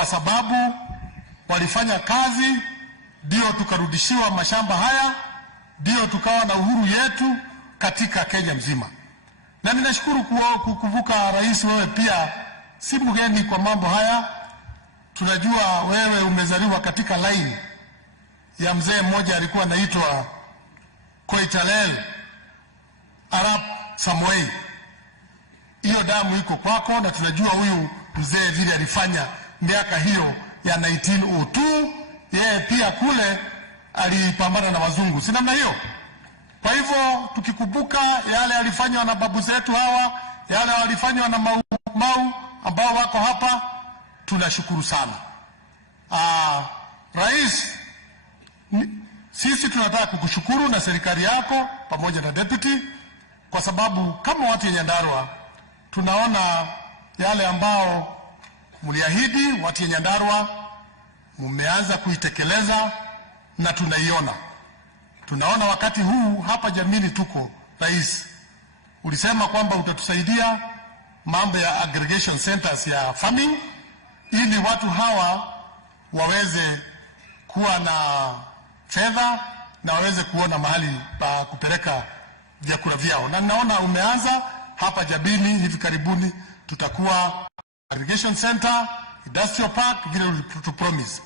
kwa sababu walifanya kazi, ndio tukarudishiwa mashamba haya, ndio tukawa na uhuru yetu katika Kenya mzima. Na ninashukuru kukuvuka rais, wewe pia si mgeni kwa mambo haya. Tunajua wewe umezaliwa katika line ya mzee mmoja alikuwa anaitwa Koitalel Arap Samoei. Hiyo damu iko kwako, na tunajua huyu mzee vile alifanya miaka hiyo ya 1902. Yeye pia kule alipambana na wazungu, si namna hiyo? Kwa hivyo tukikumbuka yale alifanywa na babu zetu hawa, yale walifanywa na mau ambao wako hapa, tunashukuru sana. Rais, sisi tunataka kukushukuru na serikali yako pamoja na deputy, kwa sababu kama watu wa Nyandarua tunaona yale ambao mliahidi watu wa Nyandarua mumeanza kuitekeleza, na tunaiona. Tunaona wakati huu hapa Njabini tuko, rais ulisema kwamba utatusaidia mambo ya aggregation centers ya farming, ili watu hawa waweze kuwa na fedha na waweze kuona mahali pa kupeleka vyakula vyao. Na naona umeanza hapa Njabini, hivi karibuni tutakuwa aggregation center, industrial park, vile promise.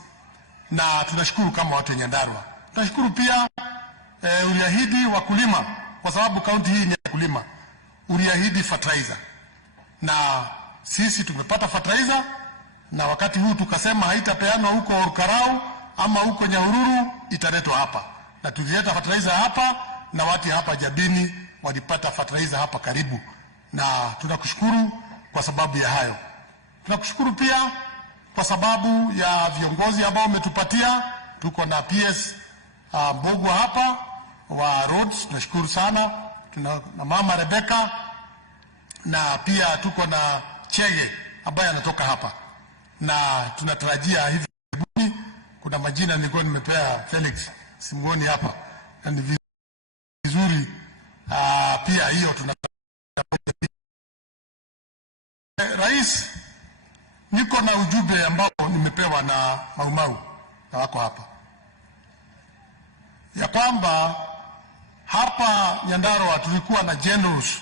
Na tunashukuru kama watu wa Nyandarua. Tunashukuru pia uliahidi wakulima, kwa sababu kaunti hii ni wakulima. Uliahidi fertilizer, na sisi tumepata fertilizer, na wakati huu tukasema haitapeanwa huko Orkarau ama huko Nyahururu, italetwa hapa. Na tulileta fertilizer hapa, na watu hapa Njabini walipata fertilizer hapa karibu, na tunakushukuru kwa sababu ya hayo. Tunakushukuru pia kwa sababu ya viongozi ambao umetupatia. Tuko na PS Mbogwa hapa wa roads, tunashukuru sana. Tuna na mama Rebecca, na pia tuko na Chege ambaye anatoka hapa, na tunatarajia hivi karibuni. Kuna majina nilikuwa nimepea Felix Simgoni hapa, na ni vizuri pia hiyo rais, niko na ujumbe ambao nimepewa na Maumau na wako hapa, ya kwamba hapa Nyandarua tulikuwa na generals,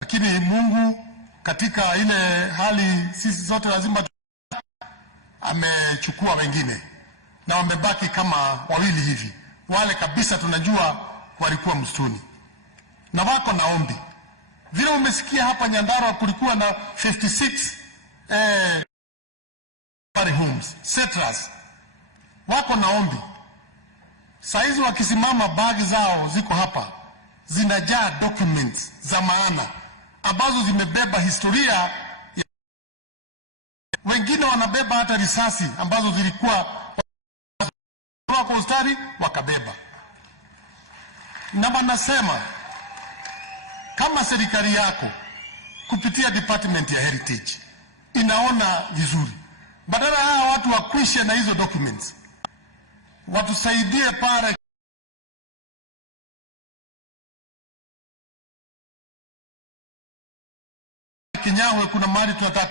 lakini Mungu katika ile hali sisi zote lazima amechukua wengine, na wamebaki kama wawili hivi. Wale kabisa tunajua walikuwa msituni na wako na ombi. Vile umesikia hapa Nyandarua kulikuwa na 56 homes settlers, wako na ombi. Saizi wakisimama, bagi zao ziko hapa, zinajaa documents za maana ambazo zimebeba historia ya... Wengine wanabeba hata risasi ambazo zilikuwa kwa ustari wakabeba, na wanasema kama serikali yako kupitia department ya heritage inaona vizuri, badala hawa watu wakwishe na hizo documents, watusaidie pale Kinyawe, kuna mahali tunataka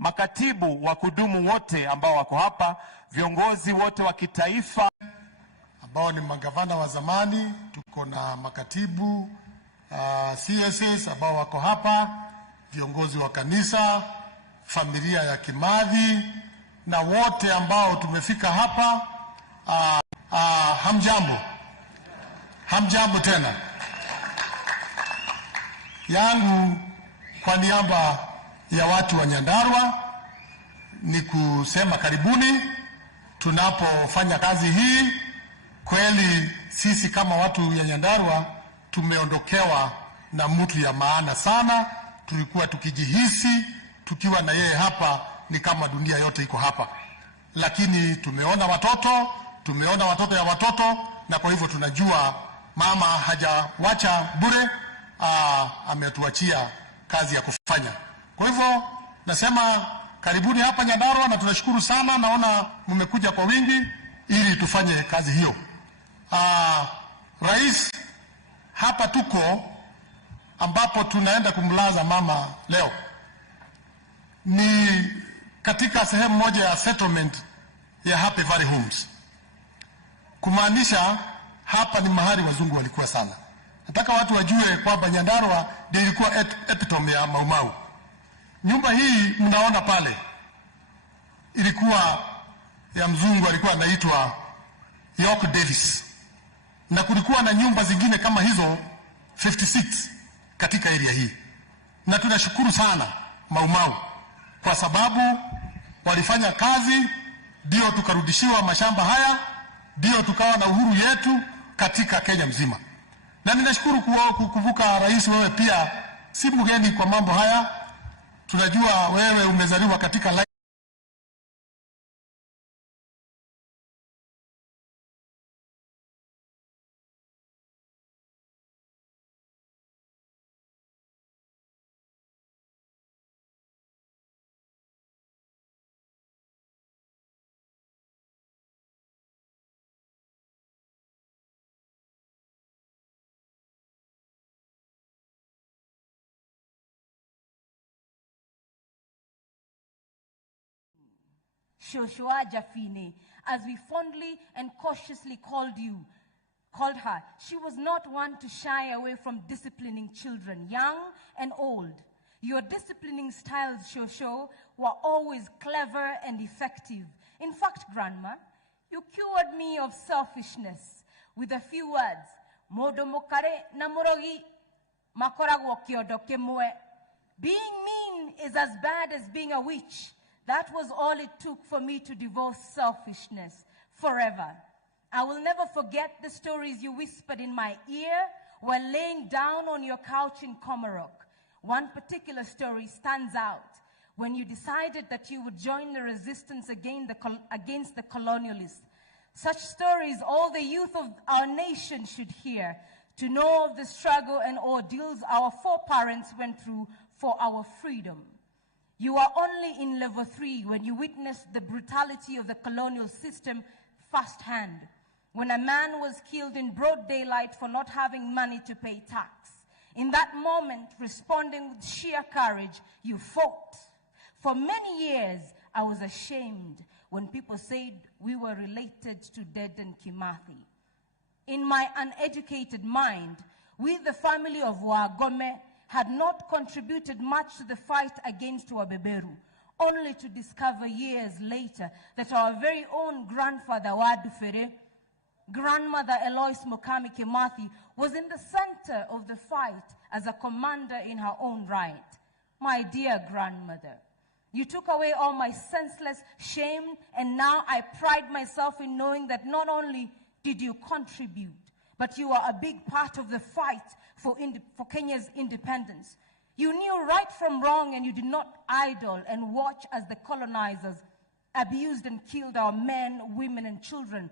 makatibu wa kudumu wote ambao wako hapa, viongozi wote wa kitaifa ambao ni magavana wa zamani, tuko na makatibu CSS ambao wako hapa, viongozi wa kanisa, familia ya Kimathi na wote ambao tumefika hapa. Hamjambo. Hamjambo tena. Yangu kwa niaba ya watu wa Nyandarua ni kusema karibuni tunapofanya kazi hii. Kweli sisi kama watu ya Nyandarua tumeondokewa na mtu ya maana sana. Tulikuwa tukijihisi tukiwa na yeye hapa ni kama dunia yote iko hapa, lakini tumeona watoto ya watoto, na kwa hivyo tunajua mama hajawacha bure, ametuachia kazi ya kufanya. Kwa hivyo nasema karibuni hapa Nyandarua, na tunashukuru sana. Naona mmekuja kwa wingi ili tufanye kazi hiyo. Rais, hapa tuko ambapo tunaenda kumlaza mama leo ni katika sehemu moja ya settlement ya Happy Valley Homes. Kumaanisha hapa ni mahali wazungu walikuwa sana. Nataka watu wajue kwamba Nyandarua ndio ilikuwa epitome ya Maumau. Nyumba hii mnaona pale ilikuwa ya mzungu, alikuwa anaitwa York Davis, na kulikuwa na nyumba zingine kama hizo 56 katika area hii. Na tunashukuru sana Maumau kwa sababu walifanya kazi, ndio tukarudishiwa mashamba haya, ndio tukawa na uhuru yetu katika Kenya mzima. Na ninashukuru kuvuka rais, wewe pia si mgeni kwa mambo haya. Tunajua wewe umezaliwa katika Shoshua Jafine, as we fondly and cautiously called her. She was not one to shy away from disciplining children, young and old. Your disciplining styles, Shosho, were always clever and effective. In fact, Grandma, you cured me of selfishness with a few words. Modo mokare na morogi makoragwo kiodo kemwe. Being mean is as bad as being a witch. That was all it took for me to divorce selfishness forever. I will never forget the stories you whispered in my ear when laying down on your couch in Komarok. One particular story stands out when you decided that you would join the resistance against the colonialists. Such stories all the youth of our nation should hear, to know of the struggle and ordeals our foreparents went through for our freedom. You were only in level 3 when you witnessed the brutality of the colonial system firsthand, when a man was killed in broad daylight for not having money to pay tax. In that moment, responding with sheer courage, you fought. For many years, I was ashamed when people said we were related to Dead and Kimathi. In my uneducated mind, we, the family of Wagome, had not contributed much to the fight against Wabeberu, only to discover years later that our very own grandfather Wadufere, grandmother Eloise Mukami Kimathi, was in the center of the fight as a commander in her own right. My dear grandmother, you took away all my senseless shame, and now I pride myself in knowing that not only did you contribute, but you are a big part of the fight for Kenya's independence. You knew right from wrong, and you did not idle and watch as the colonizers abused and killed our men, women, and children.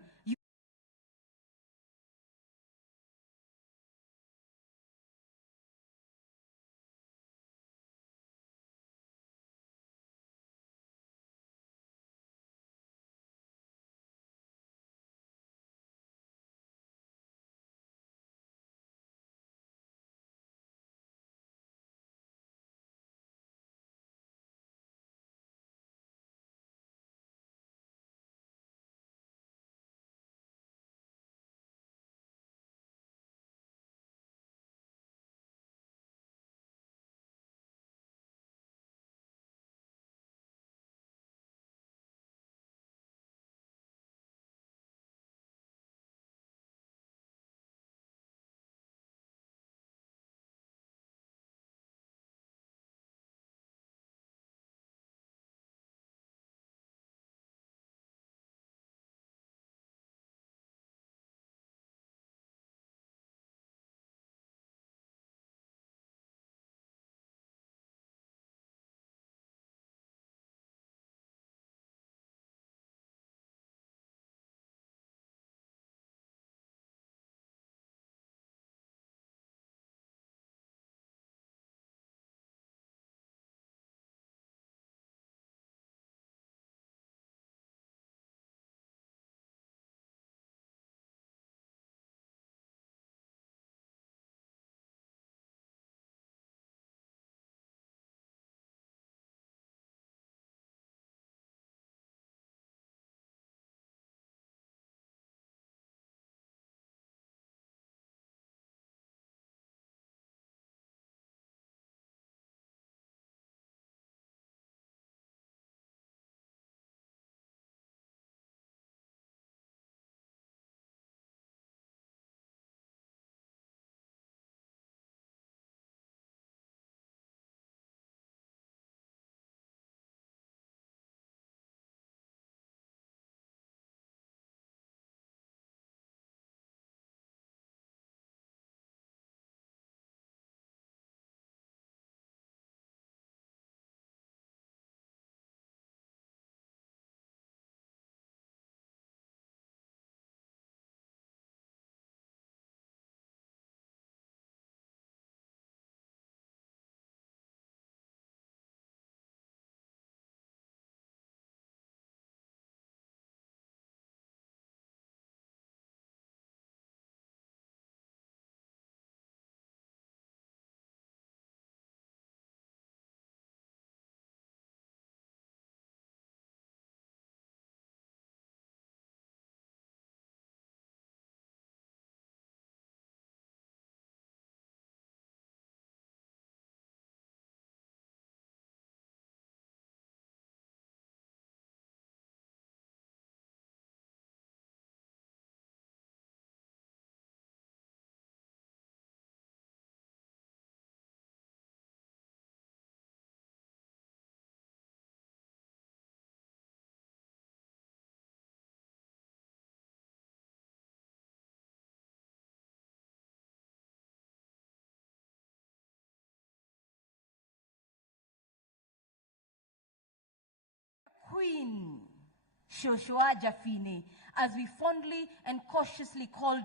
Queen, Joshua Jafine, as we fondly and cautiously called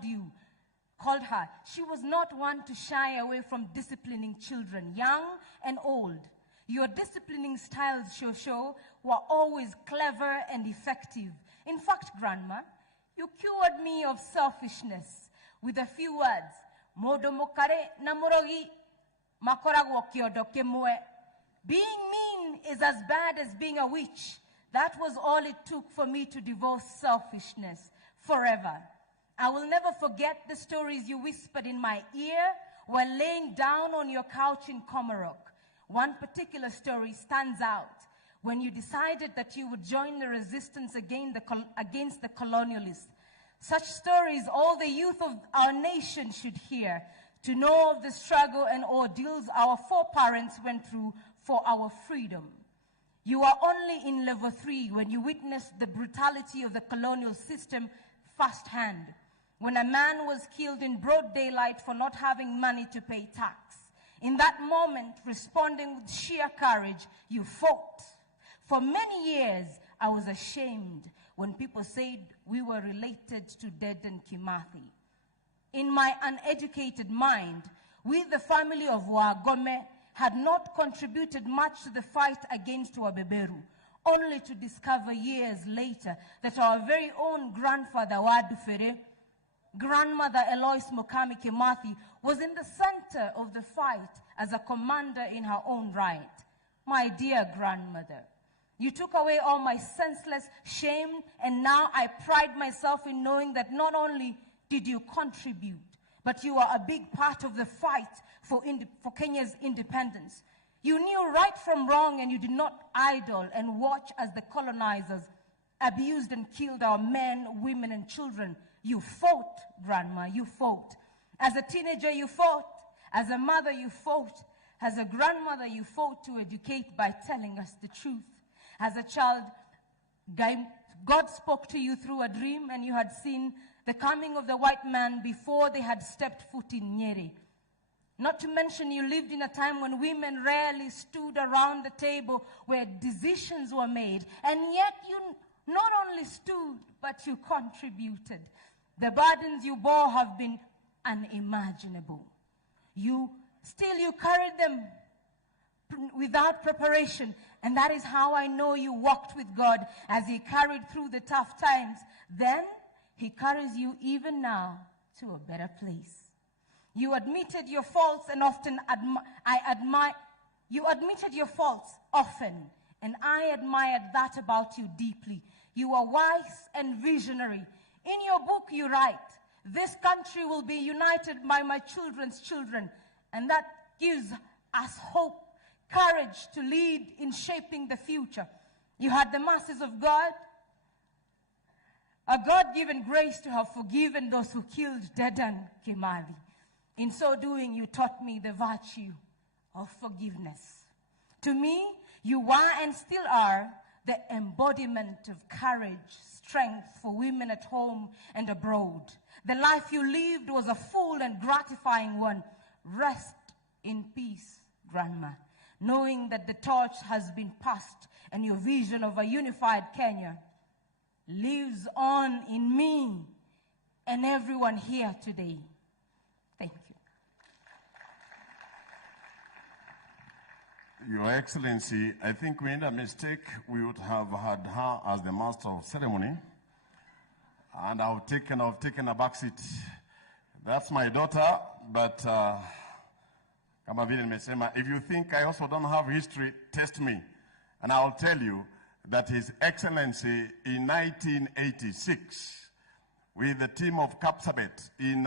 her. She was not one to shy away from disciplining children, young and old. Your disciplining styles, Shosho, were always clever and effective. In fact, Grandma, you cured me of selfishness with a few words. Modo mokare na morogi, makoragwo kyodo kemwe. Being mean is as bad as being a witch. That was all it took for me to divorce selfishness forever. I will never forget the stories you whispered in my ear while laying down on your couch in Komarok. One particular story stands out when you decided that you would join the resistance against the colonialists. Such stories all the youth of our nation should hear, to know of the struggle and ordeals our foreparents went through for our freedom. You are only in level 3 when you witnessed the brutality of the colonial system firsthand, when a man was killed in broad daylight for not having money to pay tax. In that moment, responding with sheer courage, you fought. For many years, I was ashamed when people said we were related to dead and Kimathi. In my uneducated mind, we, the family of Wagome, had not contributed much to the fight against Wabeberu, only to discover years later that our very own grandfather Wadufere, grandmother Eloise Mukami Kimathi, was in the center of the fight as a commander in her own right. My dear grandmother, you took away all my senseless shame, and now I pride myself in knowing that not only did you contribute, but you are a big part of the fight for Kenya's independence. You knew right from wrong, and you did not idle and watch as the colonizers abused and killed our men, women, and children. You fought, Grandma, you fought. As a teenager, you fought. As a mother, you fought. As a grandmother, you fought to educate by telling us the truth. As a child, God spoke to you through a dream, and you had seen the coming of the white man before they had stepped foot in Nyeri. Not to mention, you lived in a time when women rarely stood around the table where decisions were made, and yet you not only stood, but you contributed. The burdens you bore have been unimaginable. You carried them without preparation, and that is how I know you walked with God as He carried through the tough times. Then He carries you even now to a better place. You admitted your faults, and often you admitted your faults often, and I admired that about you deeply. You are wise and visionary. In your book you write, "This country will be united by my children's children," and that gives us hope, courage to lead in shaping the future. You had the mercies of God, a God-given grace to have forgiven those who killed Dedan Kimathi. In so doing, you taught me the virtue of forgiveness. To me, you were and still are the embodiment of courage, strength for women at home and abroad. The life you lived was a full and gratifying one. Rest in peace, Grandma, knowing that the torch has been passed and your vision of a unified Kenya lives on in me and everyone here today. Thank you. Your Excellency, I think we made a mistake. We would have had her as the master of ceremony, and I've taken a back seat. That's my daughter, but kama vile nimesema, if you think I also don't have history, test me, and I'll tell you that His Excellency in 1986, with the team of Kapsabet in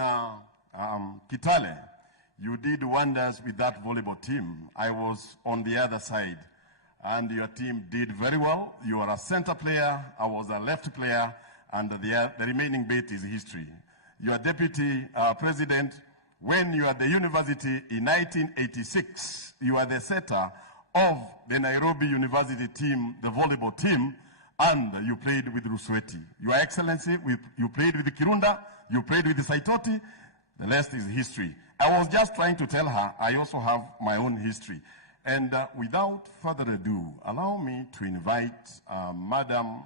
Kitale, you did wonders with that volleyball team. I was on the other side, and your team did very well. You are a center player, I was a left player, and the remaining bit is history. Your deputy president, when you were at the university in 1986, you were the setter of the Nairobi University team, the volleyball team, and you played with Rusweti. Your Excellency, you played with the Kirunda, you played with the Saitoti. The rest is history. I was just trying to tell her I also have my own history. And without further ado, allow me to invite Madam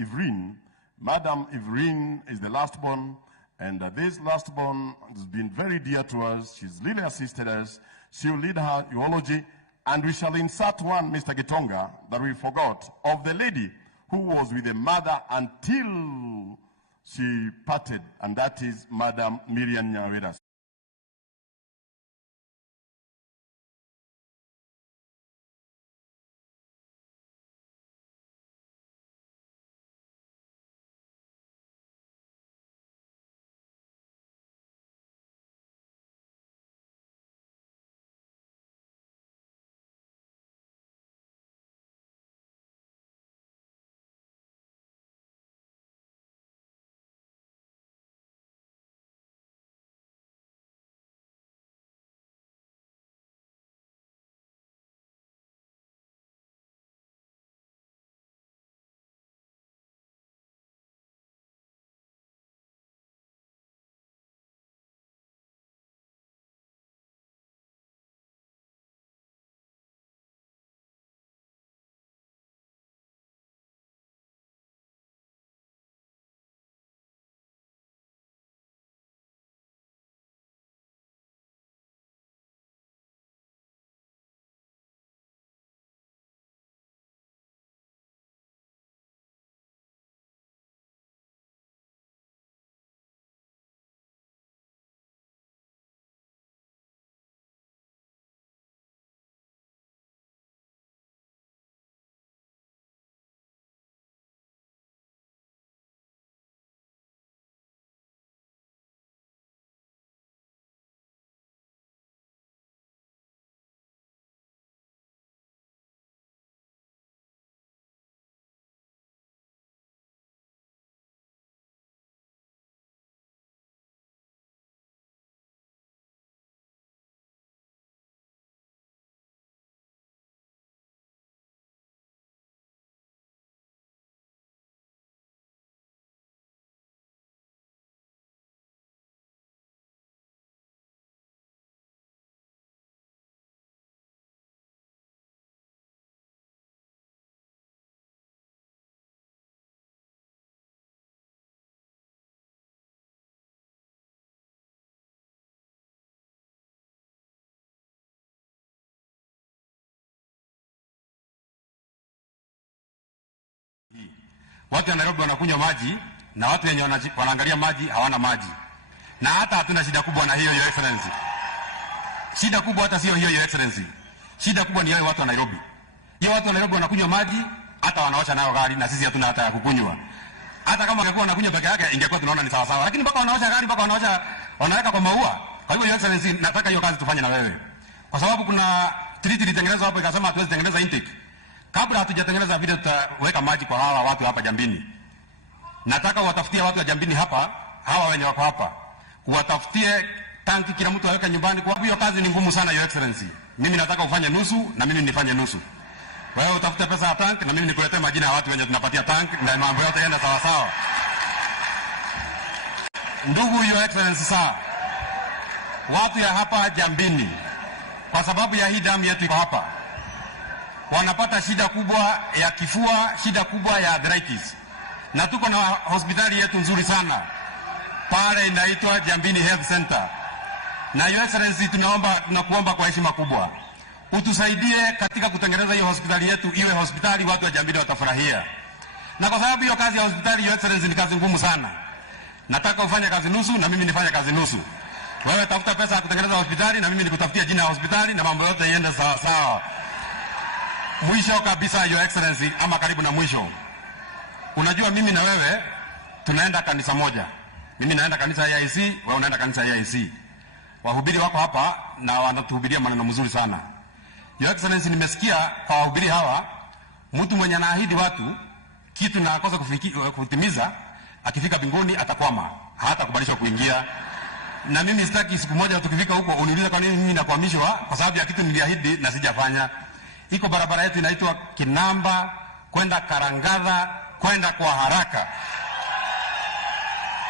Evelyn. Madam Evelyn is the last born, and this last born has been very dear to us. She's really assisted us. She will lead her eulogy, and we shall insert one, Mr. Gitonga, that we forgot, of the lady who was with the mother until she parted, and that is Madam Miriam Nyawera. Watu wa Nairobi wanakunywa maji na watu wenye wanaangalia maji hawana maji. Na hata hatuna shida kubwa na hiyo Your Excellency. Shida kubwa hata sio hiyo Your Excellency. Shida kubwa ni wale watu wa Nairobi. Hiyo watu wa Nairobi wanakunywa maji hata wanawasha nayo gari na sisi hatuna hata ya kukunywa. Hata kama wangekuwa wanakunywa peke yake ingekuwa tunaona ni sawa sawa. Lakini mpaka wanawasha gari, mpaka wanaweka kwa maua. Kwa hivyo Your Excellency, nataka hiyo kazi tufanye na wewe. Kwa sababu kuna treaty ilitengenezwa hapo ikasema hatuwezi tengeneza intake. Kabla hatujatengeneza vile tutaweka maji kwa hawa watu hapa Njabini. Nataka watafutie watu wa Njabini hapa, hawa wenye wako hapa. Kuwatafutie tanki kila mtu aweke nyumbani, kwa sababu hiyo kazi ni ngumu sana Your Excellency. Mimi nataka ufanye nusu na mimi nifanye nusu. Wewe utafute pesa ya tank na mimi nikuletee majina ya watu wenye tunapatia tank na mambo yote yaenda sawa sawa. Ndugu Your Excellency, sawa. Watu ya hapa Njabini, kwa sababu ya hii damu yetu iko hapa, wanapata shida kubwa ya kifua, shida kubwa ya arthritis. Na tuko na hospitali yetu nzuri sana pale inaitwa Njabini Health Center. Na Your Excellency, tunakuomba kwa heshima kubwa utusaidie katika kutengeneza hiyo hospitali yetu iwe hospitali watu wa Njabini watafurahia. Na kwa sababu hiyo kazi ya hospitali Your Excellency ni kazi ngumu sana, nataka ufanye kazi nusu na mimi nifanye kazi nusu. Wewe tafuta pesa ya kutengeneza hospitali na mimi nikutafutia jina ya hospitali na mambo yote iende sawa sawa. Mwisho kabisa Your Excellency, ama karibu na mwisho, unajua mimi na wewe tunaenda kanisa moja. Mimi naenda kanisa ya IC, wewe unaenda kanisa ya IC. Wahubiri wako hapa na wanatuhubiria maneno mzuri sana. Your Excellency, nimesikia kwa wahubiri hawa, mtu mwenye anaahidi watu kitu na akosa kutimiza, akifika mbinguni atakwama, hata kubalishwa kuingia. Na mimi sitaki siku moja tukifika huko uniulize kwa nini mimi nakwamishwa kwa sababu ya kitu niliahidi na sijafanya. Iko barabara yetu inaitwa Kinamba kwenda Karangadha kwenda kwa haraka.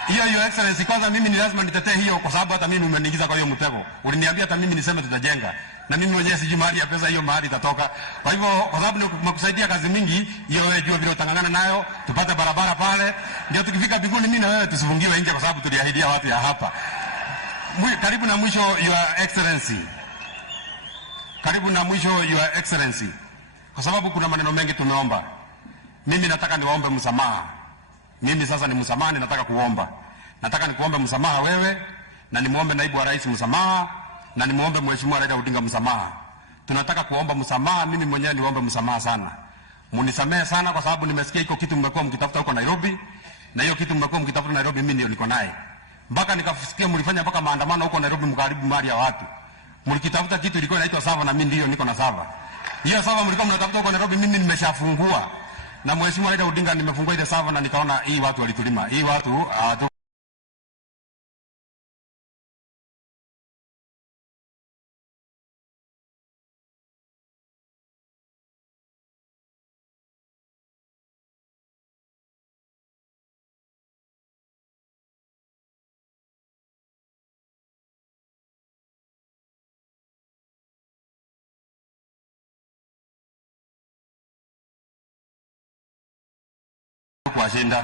Hiyo Your Excellency, kwanza mimi ni lazima nitetee hiyo kwa sababu hata mimi umeniingiza kwa hiyo mtego. Uliniambia hata mimi niseme tutajenga. na mimi mwenyewe sijui mahali ya pesa hiyo mahali itatoka. Kwa hivyo kwa sababu nimekusaidia kazi mingi, hiyo wewe jua vile utangangana nayo, tupate barabara pale, ndio tukifika mbinguni mimi na wewe tusifungiwe nje, kwa sababu tuliahidia watu ya hapa. Karibu na mwisho, Your Excellency. Karibu na mwisho, Your Excellency. Kwa sababu kuna maneno mengi tumeomba. Mimi nataka niwaombe msamaha. Mimi sasa ni msamaha ninataka kuomba. Nataka nikuombe msamaha wewe, na nimuombe naibu wa rais msamaha, na nimuombe Mheshimiwa Raila Odinga msamaha. Tunataka kuomba msamaha, mimi mwenyewe niombe msamaha sana. Munisamehe sana kwa sababu nimesikia iko kitu mmekuwa mkitafuta huko Nairobi, na hiyo kitu mmekuwa mkitafuta Nairobi mimi ndio niko naye. Mpaka nikasikia mlifanya mpaka maandamano huko Nairobi mkaribu mali ya watu. Mlikitafuta kitu ilikuwa inaitwa sava, na mimi ndio niko na sava. Hiyo sava mlikuwa mnatafuta huko Nairobi mimi nimeshafungua. Na Mheshimiwa Raila Odinga nimefungua ile sava, na nikaona hii watu walitulima. Hii watu kuwashinda.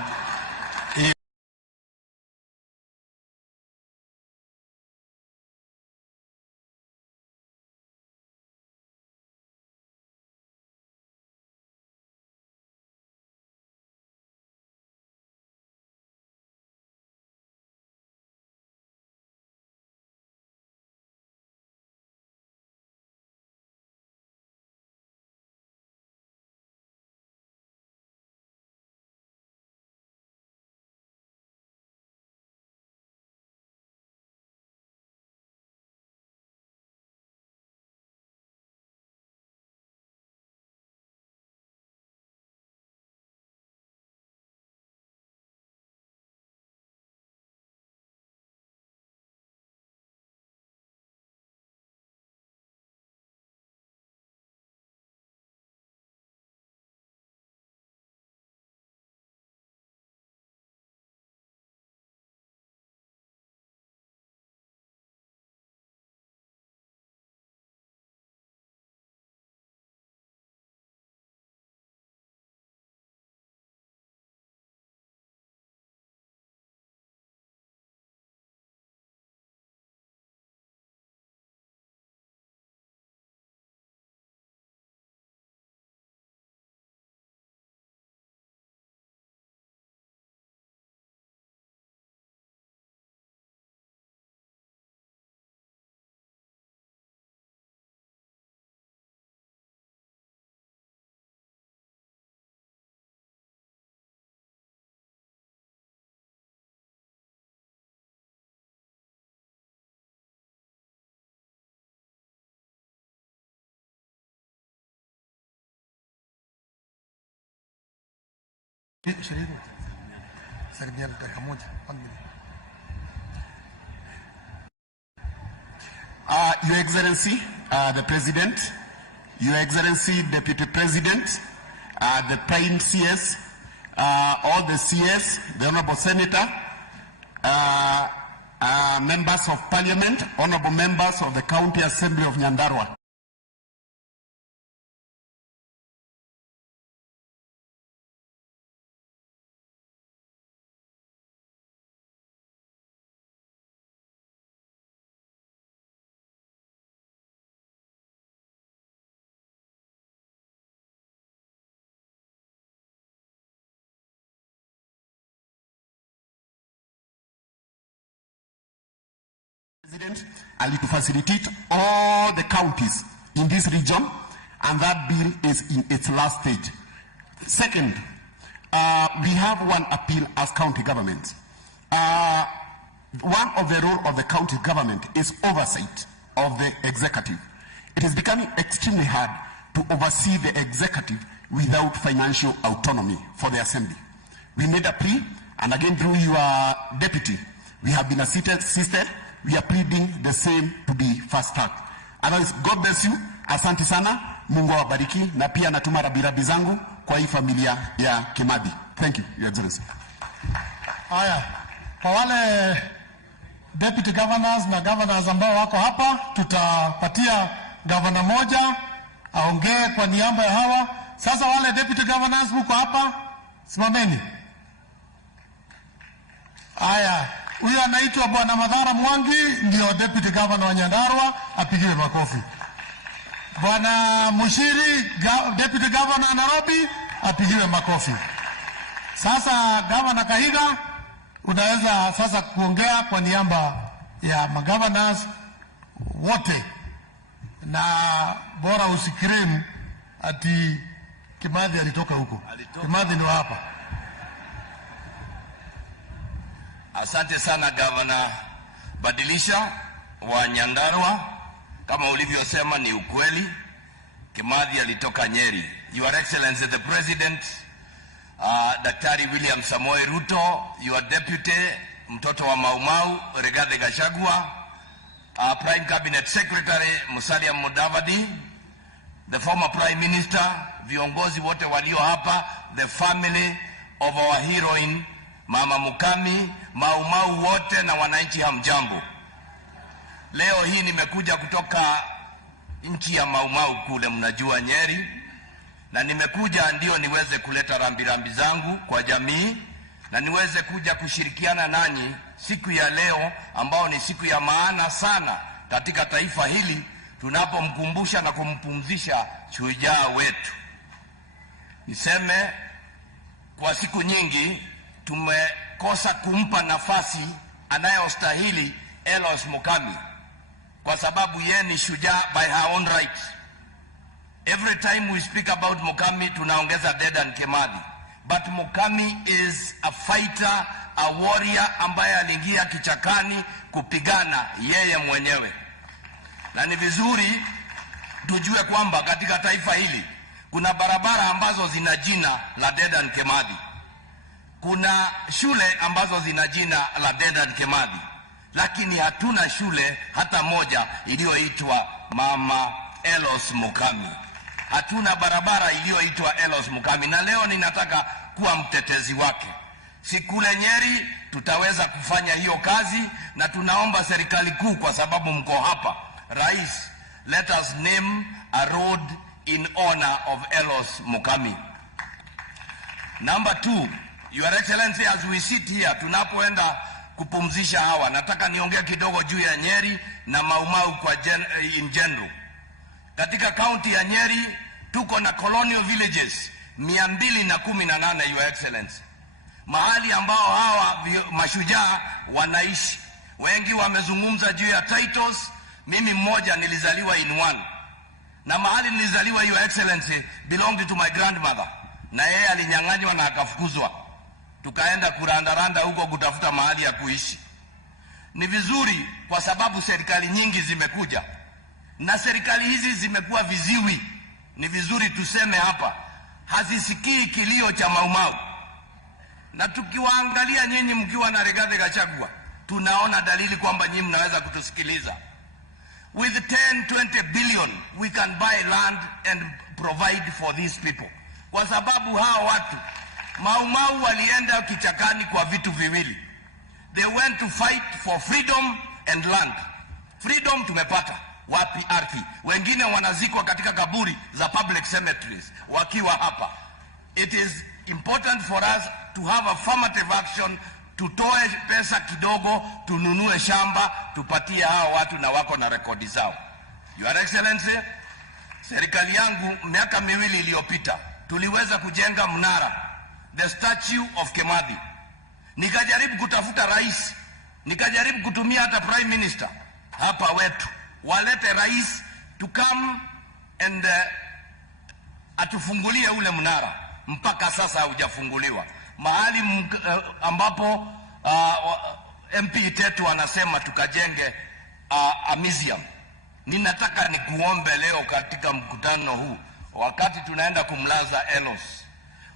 Your Excellency, the President, Your Excellency, Deputy President, the Prime CS, all the CS, the Honorable Senator, members of Parliament, Honorable members of the County Assembly of Nyandarua. And to facilitate all the counties in this region, and that bill is in its last stage. Second, we have one appeal as county government. One of the role of the county government is oversight of the executive. It is becoming extremely hard to oversee the executive without financial autonomy for the assembly. We made a plea, and again through your deputy, we have been assisted. We are pleading the same to be fast-tracked. Otherwise, God bless you. Asante sana. Mungu awabariki. Na pia natuma rabirabi zangu kwa hii familia ya Kimathi. Thank you, Your Excellency. Haya, kwa wale deputy governors na governors ambao wako hapa, tutapatia gavana moja aongee kwa niaba ya hawa. Sasa wale deputy governors mko hapa, simameni. Haya, huyu anaitwa Bwana Madhara Mwangi, ndio deputy governor wa Nyandarua, apigiwe makofi. Bwana Mushiri, deputy governor wa Nairobi, apigiwe makofi. Sasa Governor Kahiga, unaweza sasa kuongea kwa niaba ya magovernors wote, na bora usikirimu ati Kimathi alitoka huko. Kimathi ni hapa. Asante sana Governor Badilisha wa Nyandarua. Kama ulivyosema ni ukweli, Kimathi alitoka Nyeri. Your Excellency the President, Daktari William Samoei Ruto, your deputy, mtoto wa Maumau, Rigathi Gachagua, Prime Cabinet Secretary Musalia Mudavadi, the former Prime Minister, viongozi wote walio hapa, the family of our heroine Mama Mukami, Maumau wote na wananchi hamjambo. Leo hii nimekuja kutoka nchi ya Maumau kule, mnajua Nyeri, na nimekuja ndio niweze kuleta rambirambi zangu kwa jamii na niweze kuja kushirikiana nanyi siku ya leo ambao ni siku ya maana sana katika taifa hili, tunapomkumbusha na kumpumzisha shujaa wetu. Niseme kwa siku nyingi tumekosa kumpa nafasi anayostahili Eulogy Mukami, kwa sababu yeye ni shujaa by her own right. Every time we speak about Mukami, tunaongeza Dedan Kimathi. But Mukami is a fighter, a warrior ambaye aliingia kichakani kupigana yeye mwenyewe. Na ni vizuri tujue kwamba katika taifa hili kuna barabara ambazo zina jina la Dedan Kimathi. Kuna shule ambazo zina jina la Dedan Kimathi. Lakini hatuna shule hata moja iliyoitwa Mama Eulogy Mukami. Hatuna barabara iliyoitwa Eulogy Mukami, na leo ninataka kuwa mtetezi wake. Sikule Nyeri tutaweza kufanya hiyo kazi, na tunaomba serikali kuu, kwa sababu mko hapa, Rais, let us name a road in honor of Eulogy Mukami. Number 2, Your Excellency, as we sit here, tunapoenda kupumzisha hawa, nataka niongee kidogo juu ya Nyeri na Maumau kwa in general. Katika kaunti ya Nyeri tuko na colonial villages 218, Your Excellency, mahali ambao hawa mashujaa wanaishi. Wengi wamezungumza juu ya titles. Mimi mmoja nilizaliwa in one, na mahali nilizaliwa, Your Excellency, belonged to my grandmother, na yeye alinyang'anywa na akafukuzwa. Tukaenda kurandaranda huko kutafuta mahali ya kuishi. Ni vizuri kwa sababu serikali nyingi zimekuja, na serikali hizi zimekuwa viziwi. Ni vizuri tuseme hapa, hazisikii kilio cha Maumau. Na tukiwaangalia nyinyi mkiwa na Rigathi Gachagua, tunaona dalili kwamba nyinyi mnaweza kutusikiliza. With 10-20 billion we can buy land and provide for these people. Kwa sababu hao watu Maumau walienda kichakani kwa vitu viwili. They went to fight for freedom and land. Freedom tumepata. Wapi? Ardhi. Wengine wanazikwa katika kaburi za public cemeteries wakiwa hapa. It is important for us to have affirmative action, tutoe pesa kidogo, tununue shamba, tupatie hao watu na wako na rekodi zao. Your Excellency, serikali yangu miaka 2 iliyopita tuliweza kujenga mnara, the statue of Kimathi. Nikajaribu kutafuta rais, nikajaribu kutumia hata prime minister hapa wetu, walete rais to come and atufungulie ule mnara. Mpaka sasa haujafunguliwa. Mahali ambapo MP tetu anasema tukajenge a museum. Ninataka nikuombe leo katika mkutano huu, wakati tunaenda kumlaza Eulogy,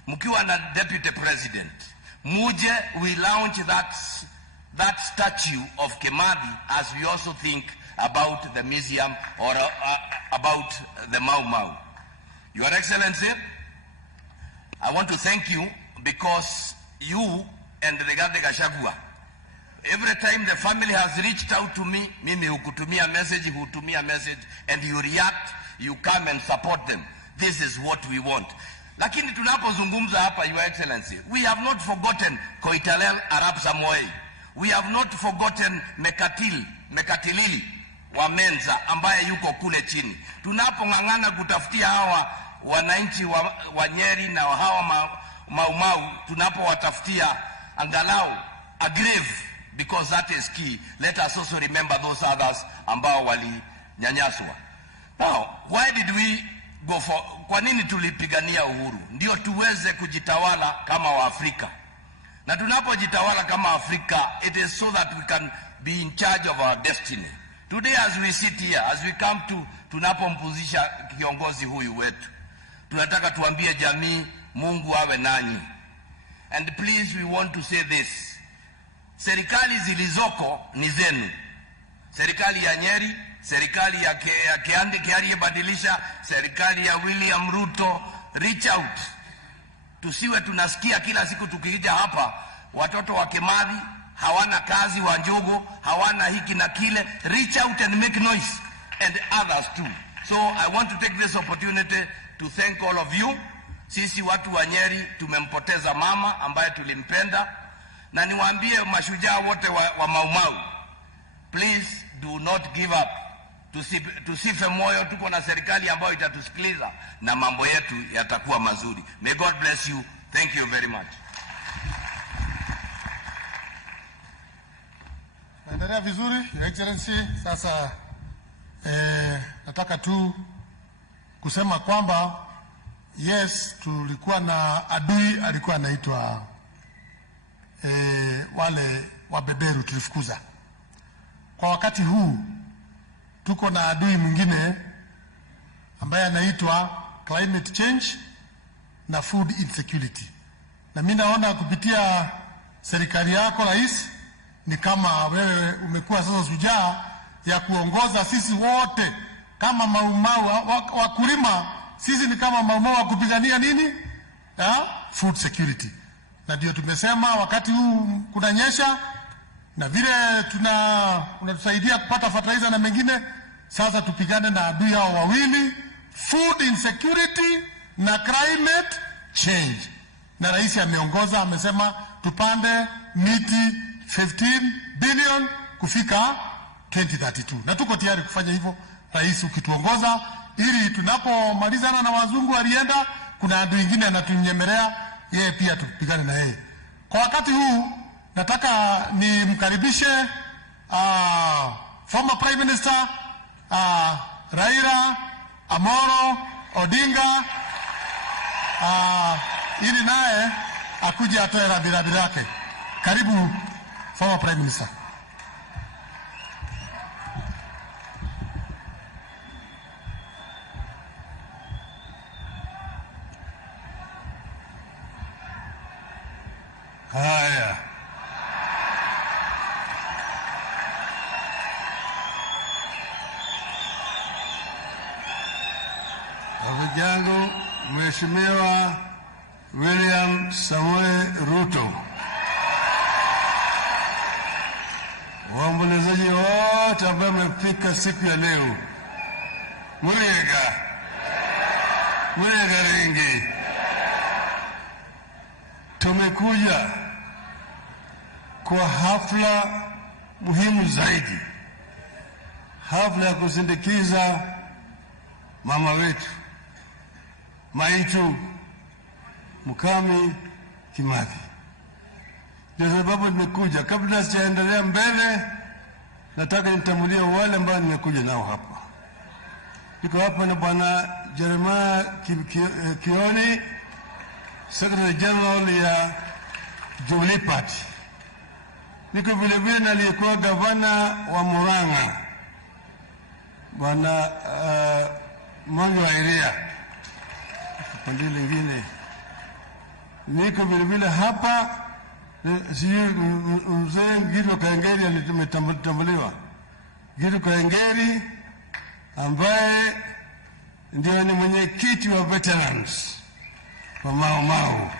mkiwa na deputy president, muje we launch that statue of Kimathi, as we also think about the museum or about the Mau Mau. Your Excellency, I want to thank you because you and Rigathi Gachagua, Every time the family has reached out to me, mimi hukutumia message, and you react, you come and support them. This is what we want. Lakini tunapozungumza hapa, Your Excellency, we have not forgotten Koitalel Arab Samoei. We have not forgotten Mekatilili wa Menza ambaye yuko kule chini. Tunapong'ang'ana kutafutia hawa wananchi wa Nyeri na hawa Maumau, tunapowatafutia angalau a grave, because that is key. Let us also remember those others ambao walinyanyaswa. Now, why did we go for, kwa nini tulipigania uhuru? Ndio tuweze kujitawala kama Waafrika. Na tunapojitawala kama Afrika, it is so that we can be in charge of our destiny. Today as we sit here, as we come to, tunapompuzisha kiongozi huyu wetu, tunataka tuambie jamii, Mungu awe nanyi. And please, we want to say this. Serikali zilizoko ni zenu. Serikali ya Nyeri, serikali ya Kiari badilisha, serikali ya William Ruto, reach out. Tusiwe tunasikia kila siku tukija hapa watoto wa Kimathi hawana kazi, wa Njogo hawana hiki na kile. Reach out and make noise, and others too. So I want to take this opportunity to thank all of you. Sisi watu wa Nyeri tumempoteza mama ambaye tulimpenda, na niwaambie mashujaa wote wa Maumau, please do not give up. Tusife moyo, tuko na serikali ambayo itatusikiliza na mambo yetu yatakuwa mazuri. May God bless you. Thank you very much. Naendelea vizuri, Your Excellency. Sasa nataka tu kusema kwamba yes, tulikuwa na adui alikuwa anaitwa wale wabeberu, tulifukuza. Kwa wakati huu tuko na adui mwingine ambaye anaitwa climate change na food insecurity. Na mimi naona kupitia serikali yako Rais, ni kama wewe umekuwa sasa shujaa ya kuongoza sisi wote kama Maumau wakulima. Sisi ni kama Maumau wa kupigania nini? Food security. Na ndio tumesema wakati huu kunanyesha na vile unatusaidia kupata fertilizer na mengine, sasa tupigane na adui hao wawili, food insecurity na climate change. Na Rais ameongoza, amesema tupande miti 15 billion kufika 2032. Na tuko tayari kufanya hivyo, Rais, ukituongoza, ili tunapomalizana na wazungu walienda, kuna adui mwingine anatunyemelea, yeye pia tupigane na yeye. Kwa wakati huu nataka nimkaribishe former Prime Minister Raila Amolo Odinga ili naye akuje atoe rabirabi yake. Karibu former Prime Minister. Haya. Rafiki yangu Mheshimiwa William Samoei Ruto, waombolezaji wote ambao wamefika siku ya leo, Murega Ringi, tumekuja kwa hafla muhimu zaidi, hafla ya kusindikiza mama wetu Maitu Mukami Kimathi. Ndio sababu nimekuja. Kabla sijaendelea mbele, nataka nitambulie wale ambao nimekuja nao hapa. Niko hapa na Bwana Jeremiah Kioni, Secretary General ya Jubilee Party. Niko vile vile na aliyekuwa gavana wa Murang'a, Bwana Mwangi wa Iria. Kundi lingine. Niko vile vile hapa, sijui mzee Gido Kaengeri alimetambuliwa. Gido Kaengeri ambaye ndio ni mwenyekiti wa veterans wa Maumau.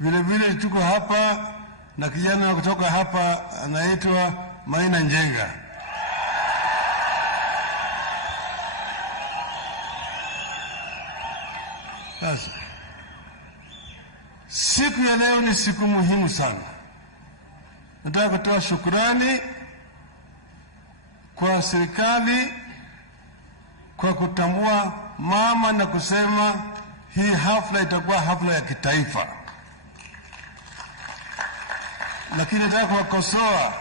Vile vile tuko hapa na kijana kutoka hapa anaitwa Maina Njenga. Sasa siku ya leo ni siku muhimu sana. Nataka kutoa shukrani kwa serikali kwa kutambua mama na kusema hii hafla itakuwa hafla ya kitaifa. Lakini nataka kuwakosoa.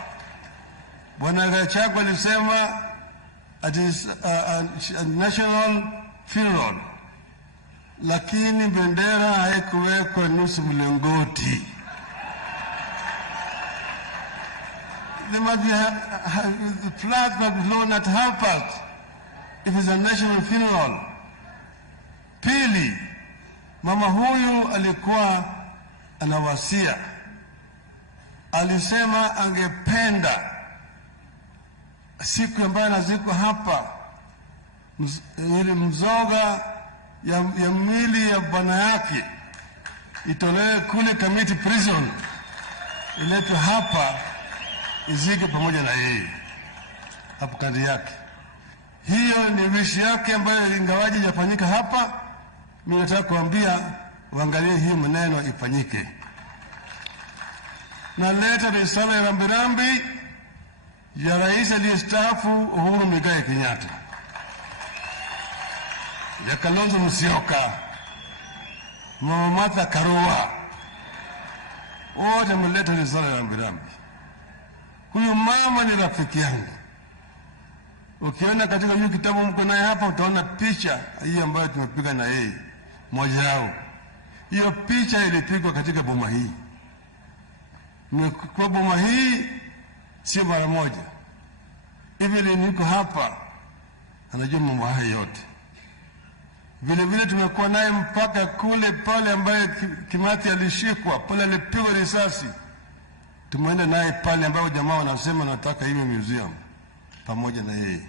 Bwana Gachagua alisema it is a national funeral, lakini bendera haikuwekwa nusu mlingoti. There must be the flag must be flown at half past if it's a national funeral. Pili, mama huyu alikuwa anawasia, alisema angependa siku ambayo anazikwa hapa ile mzoga ya mwili ya bwana yake itolewe kule Kamiti prison, iletwe hapa izike pamoja na yeye hapo kazi yake. Hiyo ni wishi yake ambayo ingawaji hajafanyika hapa. Mimi nataka kuambia waangalie hiyo maneno ifanyike. Na leta risala ya rambirambi ya rais aliyestaafu Uhuru Muigai Kenyatta, ya Kalonzo Musyoka, Mama Martha Karua, wote mleta risala ya rambirambi. Huyu mama ni rafiki yangu. Ukiona katika hiyo kitabu mko naye hapa, utaona picha hii ambayo tumepiga na yeye moja yao. Hiyo picha ilipigwa katika boma hii. Kwa boma hii sio mara moja. Hivi niko hapa anajua mambo haya yote. Vile vile tumekuwa naye mpaka kule pale ambaye Kimathi alishikwa, pale alipigwa risasi. Tumeenda naye pale ambapo jamaa wanasema nataka hiyo museum pamoja na yeye.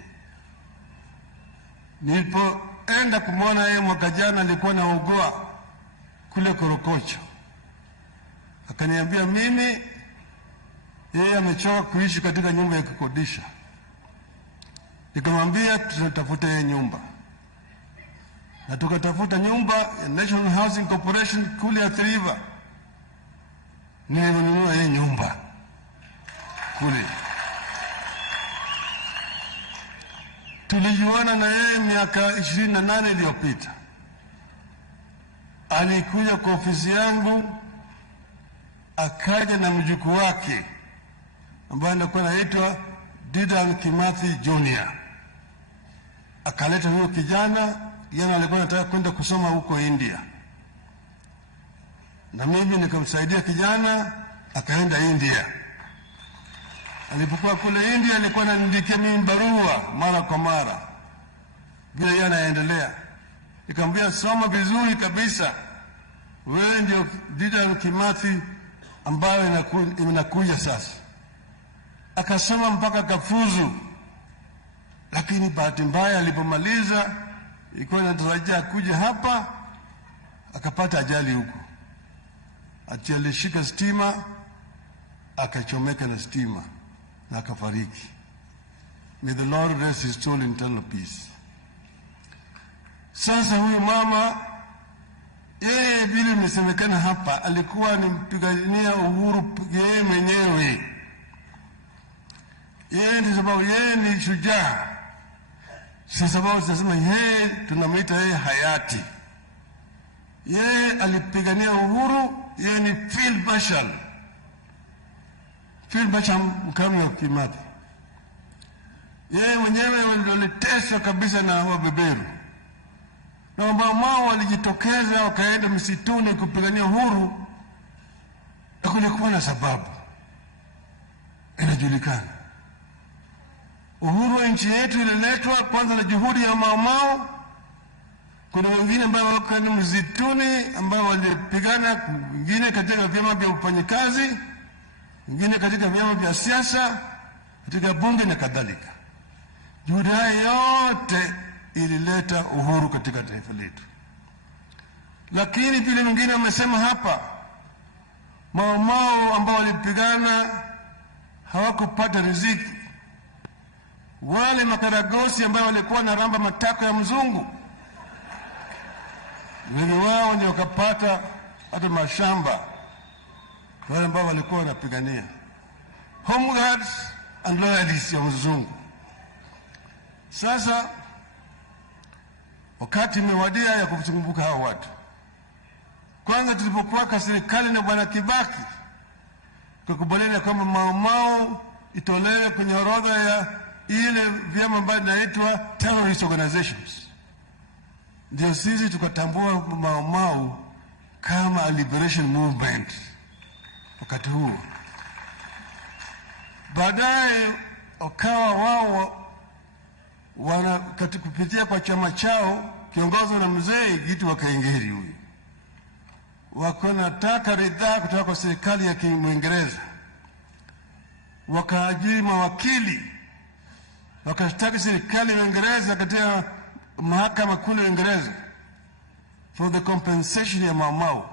Nilipoenda kumwona yeye mwaka jana, alikuwa anaugua kule Korokocho. Akaniambia mimi yeye amechoka kuishi katika nyumba ya kukodisha. Nikamwambia tutatafuta yeye nyumba. Na tukatafuta nyumba ya National Housing Corporation kule ya River. Nilinunua yeye nyumba kule. Tulijuana na yeye miaka 28 iliyopita. Alikuja kwa ofisi yangu, akaja na mjukuu wake ambaye alikuwa anaitwa Kimathi Junior. Akaleta huyo kijana alikuwa anataka kwenda kusoma huko India. Na mimi nikamsaidia kijana akaenda India. Alipokuwa kule India alikuwa ananiandikia mimi barua mara kwa mara vile yeye anaendelea. Nikamwambia soma vizuri kabisa, wewe ndio Kimathi ambayo inakuja sasa. Akasoma mpaka kafuzu, lakini bahati mbaya alipomaliza ilikuwa anatarajia kuja hapa, akapata ajali huko. Alishika stima, akachomeka na stima na akafariki. May the Lord rest his soul in eternal peace. Sasa huyu mama yeye vile imesemekana hapa alikuwa ni mpigania uhuru yeye mwenyewe. Yeye ni sababu yeye ni shujaa. Si sababu tunasema yeye tunamwita yeye hayati. Yeye alipigania uhuru, yeye ni Field Marshal Mukami wa Kimathi. Yeye mwenyewe aliteswa kabisa na wabeberu. Na ambao walijitokeza wakaenda msituni kupigania uhuru, na kulikuwa na sababu inajulikana. Uhuru wa nchi yetu ililetwa kwanza na juhudi ya mama. Kuna wengine ambao wako msituni ambao walipigana, wengine katika vyama vya ufanyakazi, wengine katika vyama vya siasa, katika bunge na kadhalika. Juhudi yote ilileta uhuru katika taifa letu. Lakini vile wengine wamesema hapa, Maumau ambao walipigana hawakupata riziki. Wale makaragosi ambao walikuwa na ramba matako ya mzungu, wengi wao ndio wakapata hata mashamba, wale ambao walikuwa wanapigania home guards and loyalists ya mzungu. Sasa wakati imewadia ya kukumbuka hao watu. Kwanza tulipokuwa kwa serikali na Bwana Kibaki, tukakubaliana kwamba Maumau itolewe kwenye orodha ya ile vyama ambavyo vinaitwa terrorist organizations. Ndio sisi tukatambua Maumau kama a liberation movement wakati huo. Baadaye wakawa wao kupitia kwa chama chao kiongozwa na mzee Gitu wa Kaingeri huyu, wakanataka ridhaa kutoka kwa serikali ya Kiingereza, wakaajiri mawakili, wakashtaki serikali ya Uingereza katika mahakama kuu ya Uingereza for the compensation ya Maumau.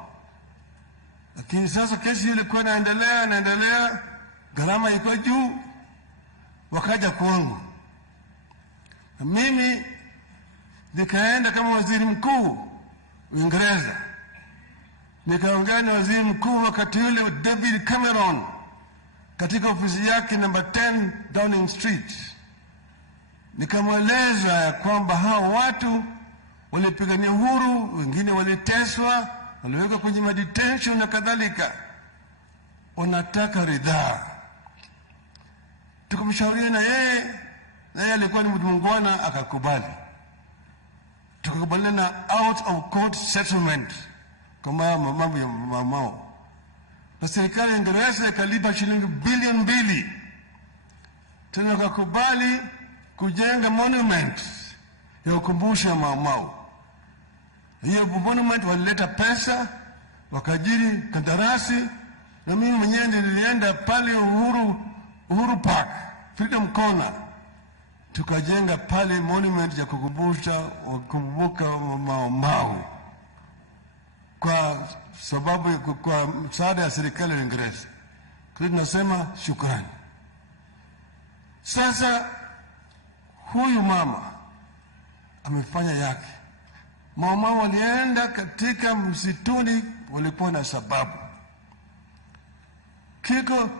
Lakini sasa kesi hiyo ilikuwa inaendelea, gharama ilikuwa juu. Wakaja kwangu na mimi nikaenda kama waziri mkuu Uingereza, nikaongea na waziri mkuu wakati ule David Cameron katika ofisi yake namba 10 Downing Street. Nikamweleza ya kwamba hao watu walipigania uhuru, wengine waliteswa, waliwekwa kwenye detention na kadhalika, wanataka ridhaa. Tukamshauri na yeye alikuwa ni mtu mungwana, akakubali. Tukakubaliana out of court settlement kama mambo ya Maumau, na serikali ya Uingereza ikalipa shilingi bilioni 2. Tena wakakubali kujenga monument ya ukumbusho Maumau. Hiyo monument walileta pesa, wakajiri kandarasi, na mimi mwenyewe nilienda pale Uhuru Park, Freedom Corner, tukajenga pale monument ya kukumbuka Maumau kwa sababu kwa msaada ya serikali ya Uingereza. Kwa tunasema shukrani. Sasa huyu mama amefanya yake. Maumau walienda katika msituni, walikuwa na sababu. Kiko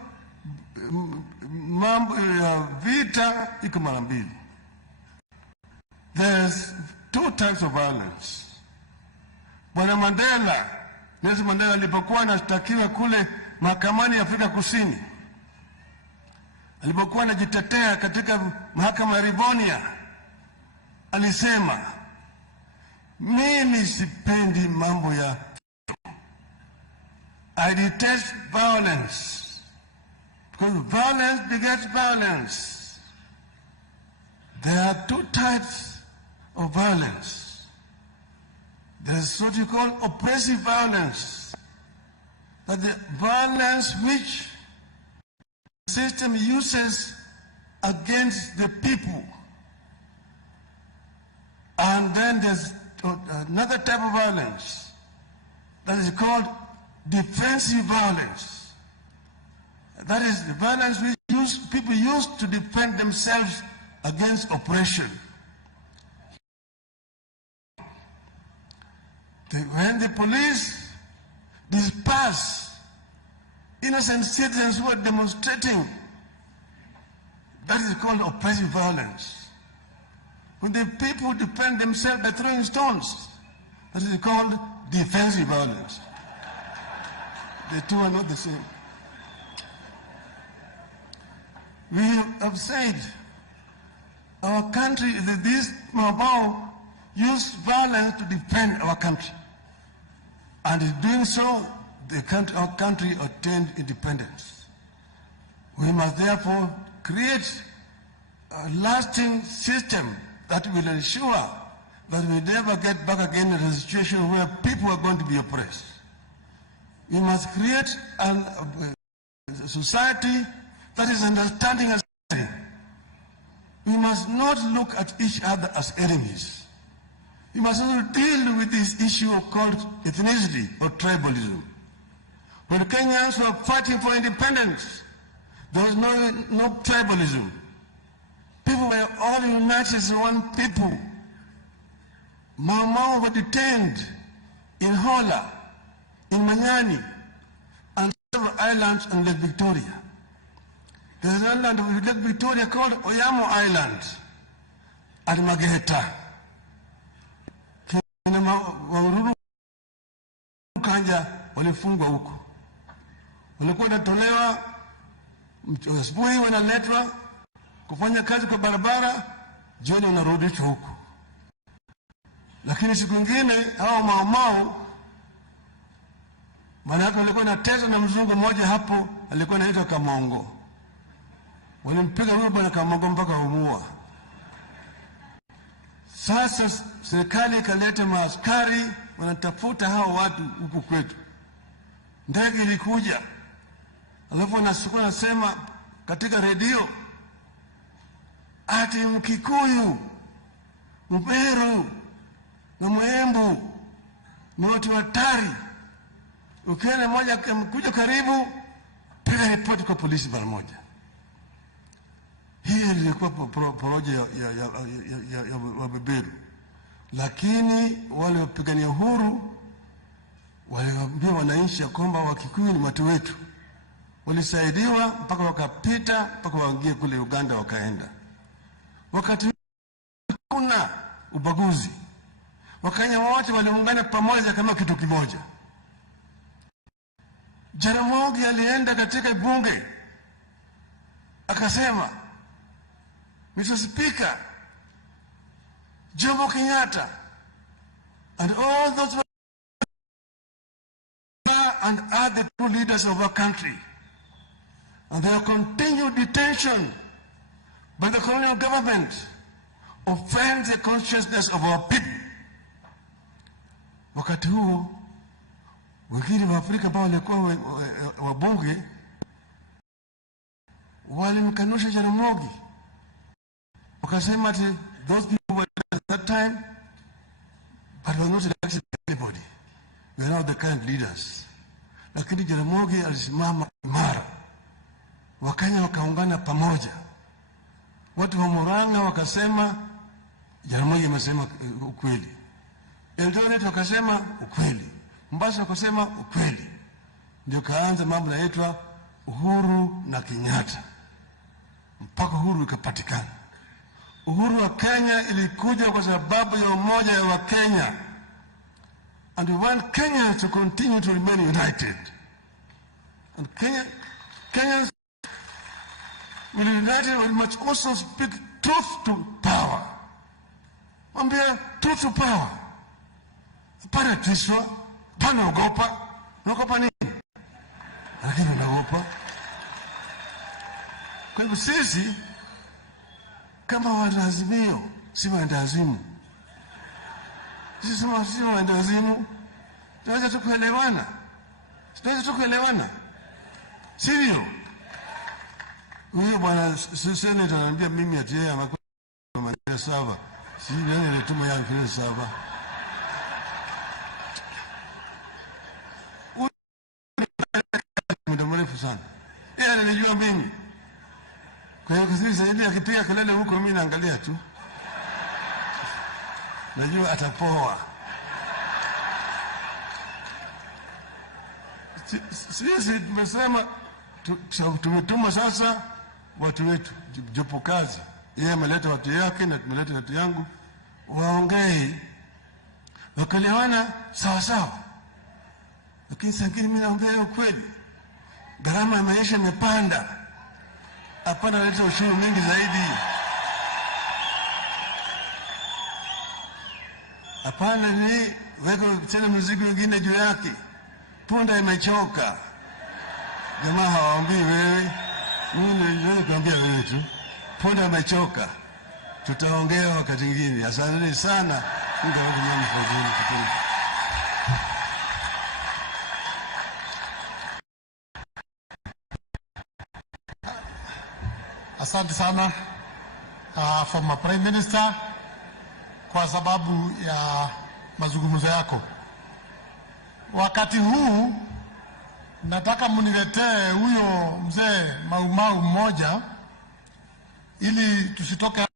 mambo ya vita iko mara mbili. There's 2 types of violence. Bwana Nelson Mandela alipokuwa anashtakiwa kule mahakamani ya Afrika Kusini, alipokuwa anajitetea katika mahakama ya Rivonia, alisema, mimi sipendi mambo ya I detest violence because violence begets violence. There are 2 types of violence. There is what you call oppressive violence, that the violence which the system uses against the people. And then there's another type of violence that is called defensive violence. That is the violence which people use to defend themselves against oppression. When the police disperse innocent citizens who are demonstrating, that is called oppressive violence. When the people defend themselves by throwing stones, that is called defensive violence. The two are not the same. We have said our country, that these Maumau use violence to defend our country. And in doing so, our country attained independence. We must therefore create a lasting system that will ensure that we never get back again in a situation where people are going to be oppressed. We must create a society that is understanding and sharing. We must not look at each other as enemies. We must also deal with this issue called ethnicity or tribalism. When Kenyans were fighting for independence, there was no tribalism. People were all united as one people. Mau were detained in Hola, in Manyani, and several islands on Lake Victoria. There's an island of Lake Victoria called Oyamo Island at Mageheta. Kanja walifungwa huko. Walikuwa wanatolewa asubuhi, wanaletwa kufanya kazi kwa barabara, jioni wanarudishwa huko. Lakini siku nyingine hao maomao, maana walikuwa na tesa na mzungu mmoja hapo, alikuwa anaitwa Kamongo. Walimpiga huyo bwana Kamongo mpaka umua. Sasa serikali ikaleta maaskari wanatafuta hao watu huku kwetu. Ndege ilikuja, alafu nasema katika redio ati Mkikuyu, Mberu na Mwembu ni watu hatari. Ukiona mmoja kuja karibu, piga ripoti kwa polisi mara moja. Hii ilikuwa poroja ya wabeberu. Lakini wale wapigania uhuru waliwaambia wananchi ya kwamba Wakikuyu ni watu wetu. Walisaidiwa mpaka wakapita, mpaka waingie kule Uganda wakaenda. Wakati kuna ubaguzi, Wakenya wote waliungana pamoja kama kitu kimoja. Jaramogi alienda katika bunge akasema, Mr. Speaker, Jomo Kenyatta and all those and are the true leaders of our country, and their continued detention by the colonial government offends the consciousness of our people. Wakati huo wengine wa Afrika ambao walikuwa wabunge walimkanusha Jaramogi, wakasema ati those people were at that time but were not elected anybody. We are now the current leaders. Lakini Jaramogi alisimama imara. Wakenya wakaungana pamoja. Watu wa Murang'a wakasema Jaramogi amesema ukweli. Eldoret wakasema ukweli. Mombasa wakasema ukweli. Ndio kaanza mambo yanaitwa Uhuru na Kenyatta. Mpaka uhuru ikapatikana. Uhuru wa Kenya ilikuja kwa sababu ya umoja wa Kenya. And we want Kenya to continue to remain united. And Kenyans will united and must also speak truth to power. Mwambia truth to power. Pana tiswa, pana ogopa. Unaogopa nini? Lakini unaogopa. Kwa hivyo sisi kama waandazimio, si waandazimu. Sisi si waandazimu. Tunaweza tu kuelewana. Tunaweza tu kuelewana. Sivyo? Huyu bwana senator ananiambia mimi ati yeye anakuwa maneno sawa. Si nani alituma yangu kile sawa. Muda mrefu sana. Yeye ananijua mimi. Kwa hiyo sisi ile akipiga kelele huko mimi naangalia tu. Najua atapoa. Sisi tumesema tumetuma sasa watu wetu jopo kazi. Yeye ameleta watu yake na tumeleta watu yangu waongee. Wakaliwana sawa sawa. Lakini sasa mimi naongea ukweli. Gharama ya maisha imepanda. Hapana, leta ushuru mwingi zaidi. Hapana, ni weko tena mzigo mwingine juu yake. Punda imechoka. Jamaa hawaambii wewe. Mimi niweze kuambia wewe tu. Punda imechoka. Tutaongea wakati mwingine. Asante sana. Asante sana former Prime Minister kwa sababu ya mazungumzo yako. Wakati huu nataka muniletee huyo mzee Maumau mmoja ili tusitoke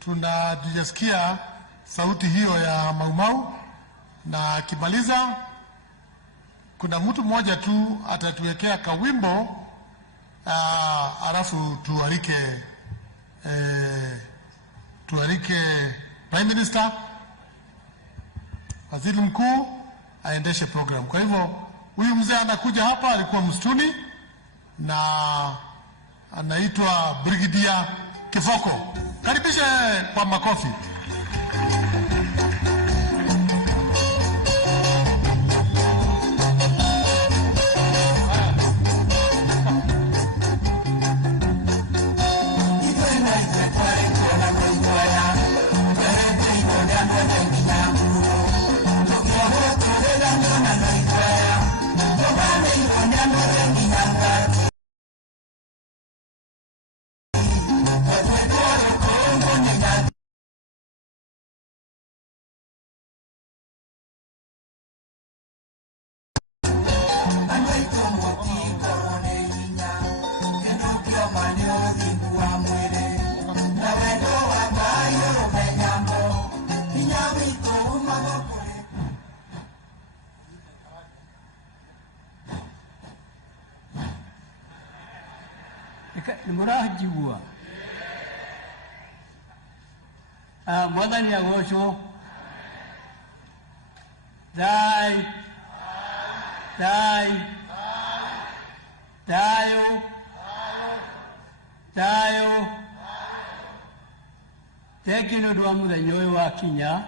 tunajisikia sauti hiyo ya Maumau, na akimaliza kuna mtu mmoja tu atatuwekea kawimbo alafu tuarike Prime Minister, waziri mkuu aendeshe program. Kwa hivyo huyu mzee anakuja hapa, alikuwa msituni na anaitwa Brigadier Kifoko. Karibishe kwa makofi. Murajibua Mwadani Agosho Dai Dai Dayo Dayo Tekino dwa muthenya uyu wa kinya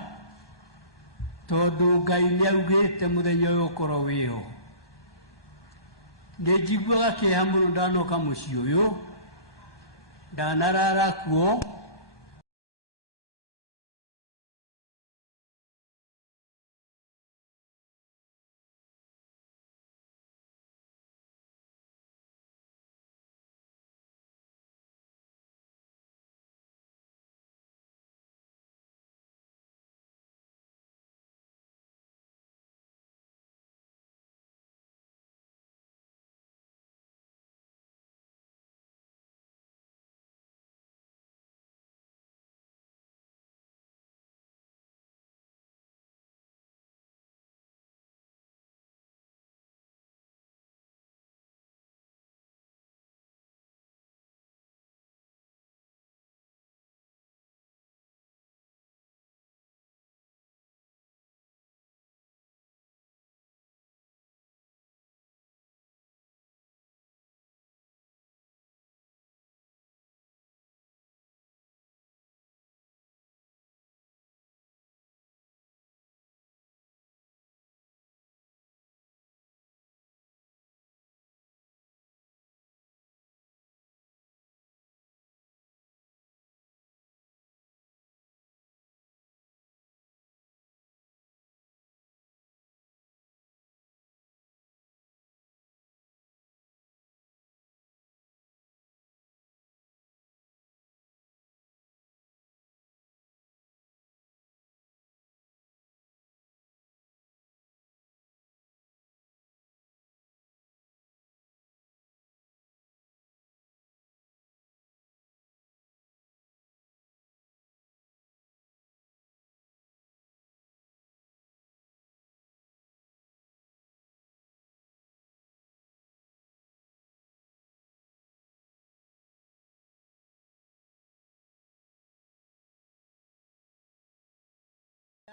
tondu Ngai niaugite muthenya uyu ukorwo wiho ndijiguaga kieha muno ndanoka mucii uyu ndanarara kuo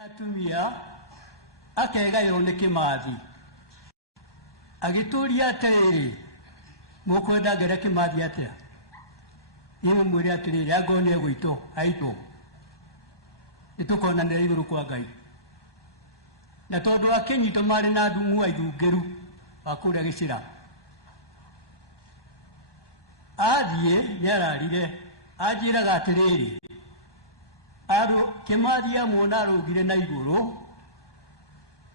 atumia akegaywo ni Kimathi agituria atiriri mukwenda ngere Kimathi atia niwe mwire atiriri angone gwito aito itukona nire iguru kwa Ngai na tondu akinyito mari na ndumu aithungeru akuria gicira athie niararire ajiraga atiriri Kimathi amwona arugire na iguru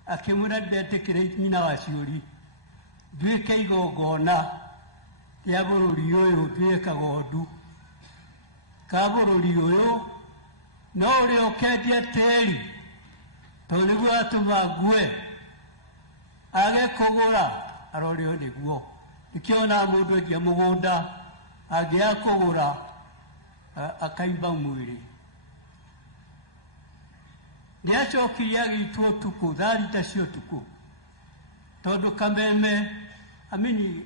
akimwira ndetikire nyina wa ciuri nduike igongona ya bururi uyu nduika gondu ka bururi uyu no uri ukendia teri to niguo atuma ngue age kugura arore o niguo ikiona mundu ekia mugunda angia kugura akaimba mwiri ni acokirie agitwo tuku tharita cio tuku tondu kameme amini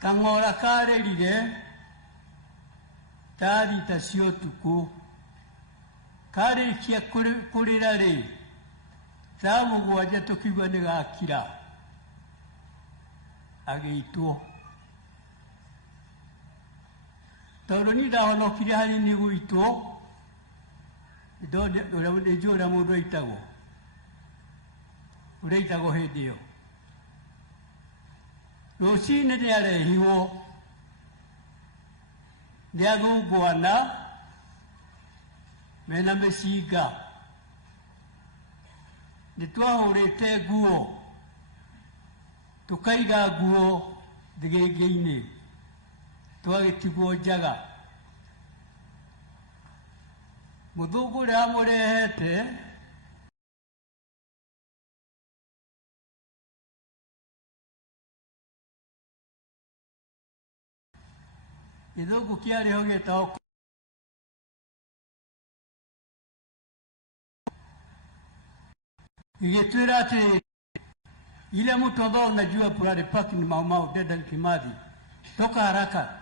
kang'ora karerire tharita cio tuku karĩkia kũrĩra rĩ thaa mũgwanja tũkiuga nĩ gakira agĩitwo tondũ niĩ ndahonokire harĩ nĩ gũitwo nĩnjũĩ ũrĩa mũndũ aitagwo ũrĩa aitagwo hĩndĩ ĩyo rũcinĩ nĩ arehirwo nĩ athũngwana mena mĩcinga nĩ twahũrĩte nguo tũkaiga nguo thĩgĩngĩ-inĩ twagĩtigwo njaga mũthũngũ ũrĩa amũrehete gĩthũngũ kĩarĩho gĩtagwo igĩtwĩra atĩrĩrĩ ile mtu ambao unajua pale parking Mau Dedan Kimathi toka haraka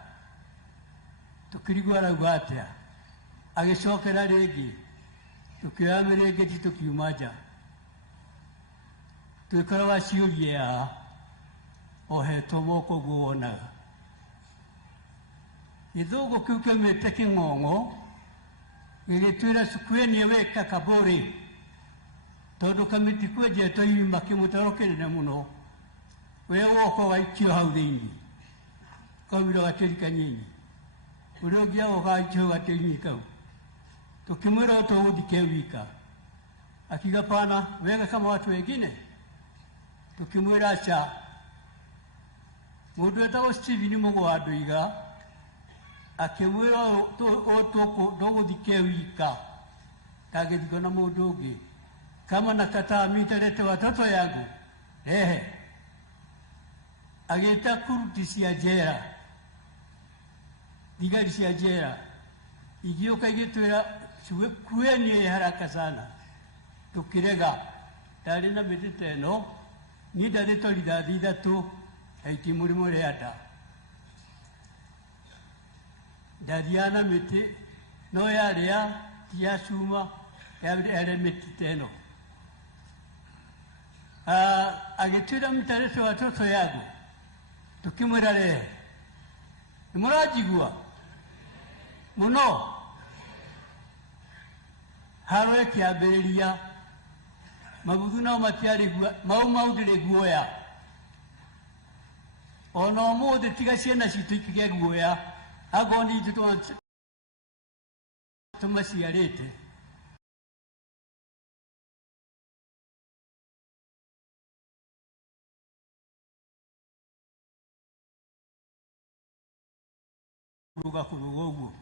tukirigwa rauga atĩa agĩcokera rĩngĩ tukĩoya mĩrĩngĩti tukiuma nja twĩkoraga ciũria ohetwo moko guo wonaga gĩthũngũ kĩu kĩoimĩte Kĩng'ong'o gĩgĩtwĩra Sukueni weka Kabũrĩ tondu kamiti kwenjetwo irima kĩmũtaro kĩnene mũno ũrĩa woko gaikio hau thĩinĩ kaumĩrwo gatĩri kanini ũrĩa ũngĩ agoka gaikio gatĩri-inĩ kau tukimwĩra tũgũthike wika akiuga pana weka kama watu wengine tukimwĩra aca mũndũ wetagwo Stephen Mũgwa Ndũiga akĩmwĩra tũgũthike wika tangĩthikwo na mũndũ ũngĩ kama nakataa mitalete watoto yangu agĩta kuruti cia njera thigari cia njera igĩũka igĩtwĩra kueni haraka sana tukirega ndarĩ na mĩtĩ ta ĩno niĩ ndarĩtwo rithathi ithatũ aiki mũrĩmo rĩanda ndathiaga na mĩtĩ no yarĩa ti ya cuma yarĩ mĩtĩ ta ĩno agĩtwĩra mtarete watoto yangu tukimwĩra rehe nĩmũranjigua mũno haro ĩkĩambĩrĩria mabuthu nao matiarĩ mau ndĩrĩ guoya ona ũmũthĩ tiga ciana citũ ikĩgĩa guoya akorwo nĩ ithuĩ tũmaciarĩte kuruga ũguo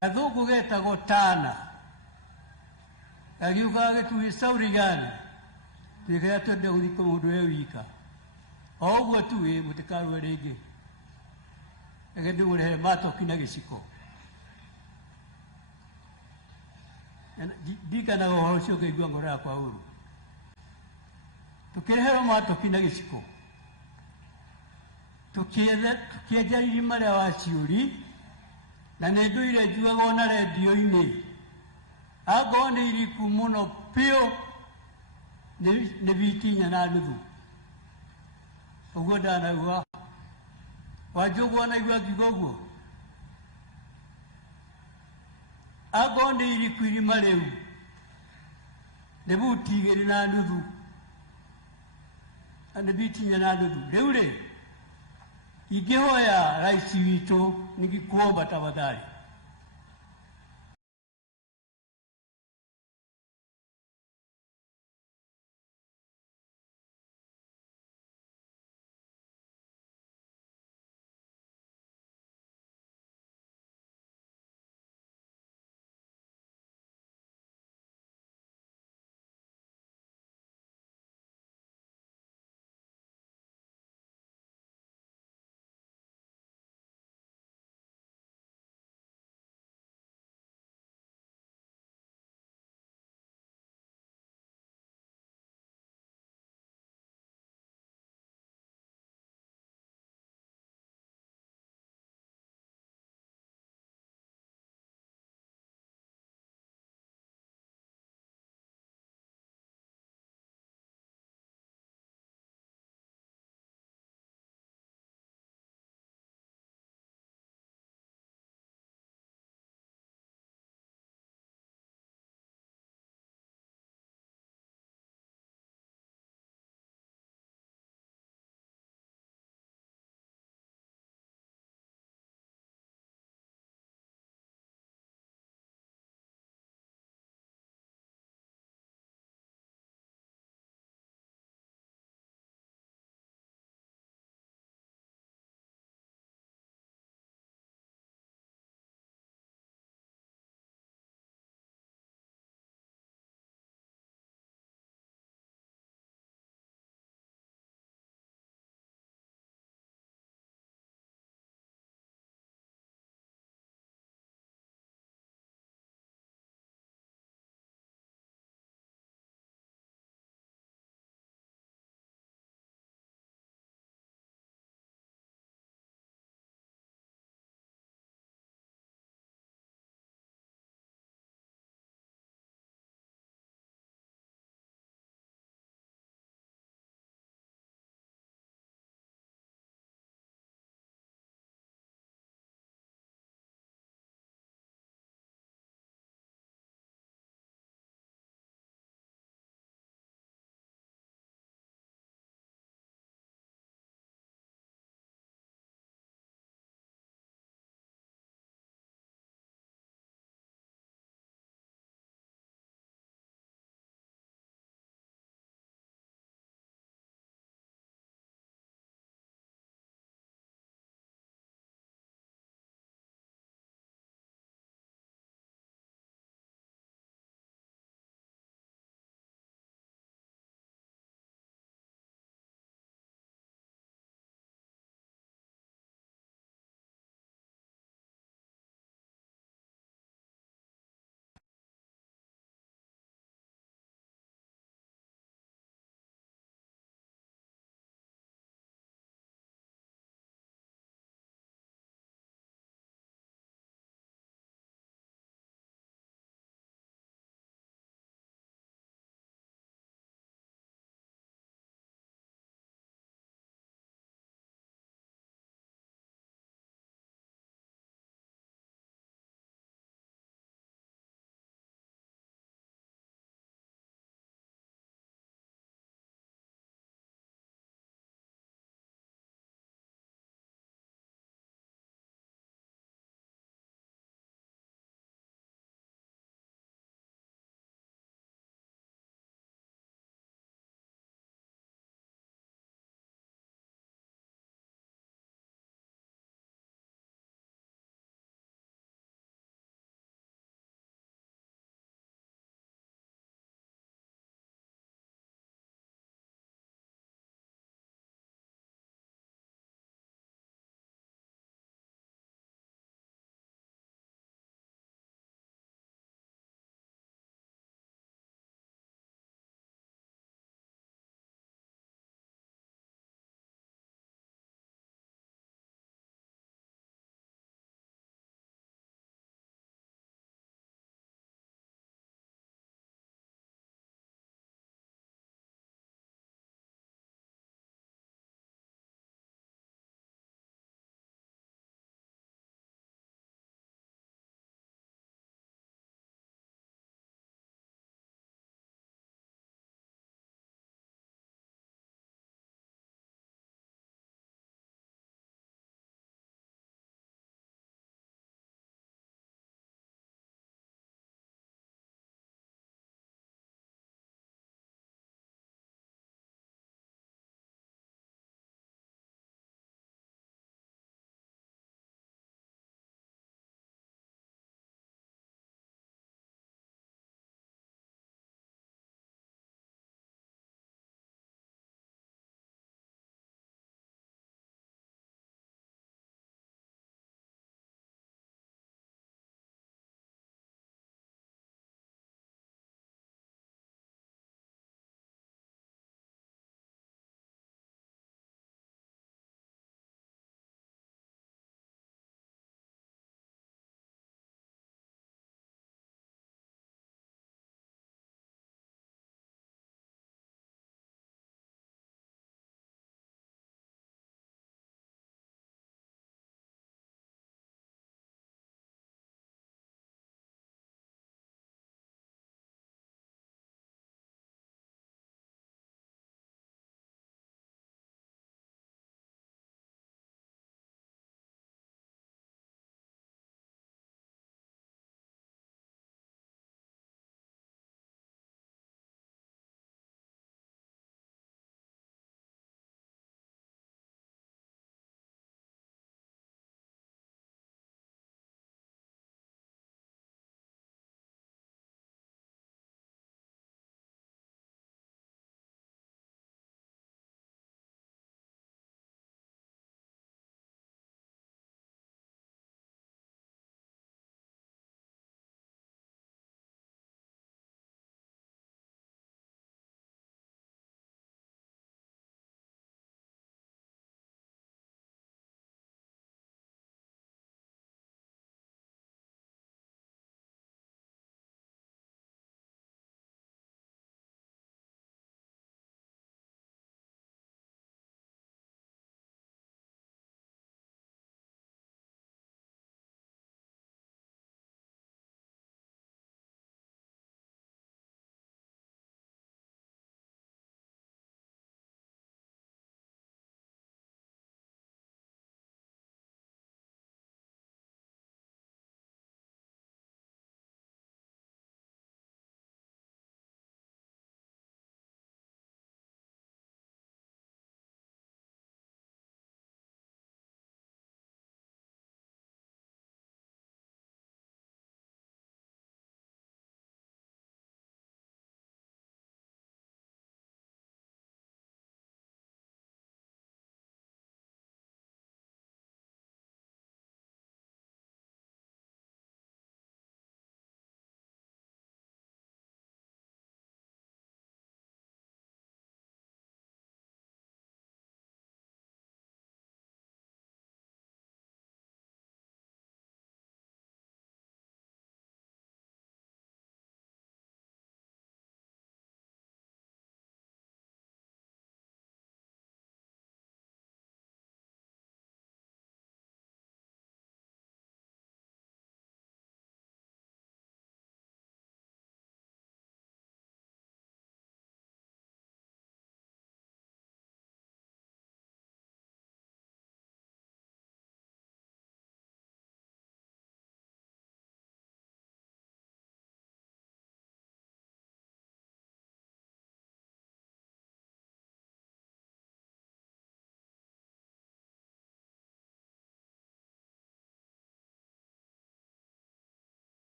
gathũngũ getagwo Tana gagiuga gĩtugĩ sauri gani twĩkĩra twende gũthikwo mũndũ we wika o ũguo tu mũtikarue rĩngĩ reke ndĩmũrehere matoki na gĩciko ndirikanaga ũhoro ũcio ngaigua ngoro yakwa ũru tũkĩreherwo matoki na gĩciko tukĩenja irima rĩa Waciũri na nĩ ndũire njugaga ona redio-inĩ akorwo nĩ iriku mũno biũ nĩ biti 4.5 ũguo ndanauga Wanjũguo anaigua ngiuga ũguo akorwo nĩ iriku irima rĩu nĩ buti 2.5 na nĩ biti 4.5 rĩu rĩ ingĩhoya rais witũ ningĩkuomba tafadhali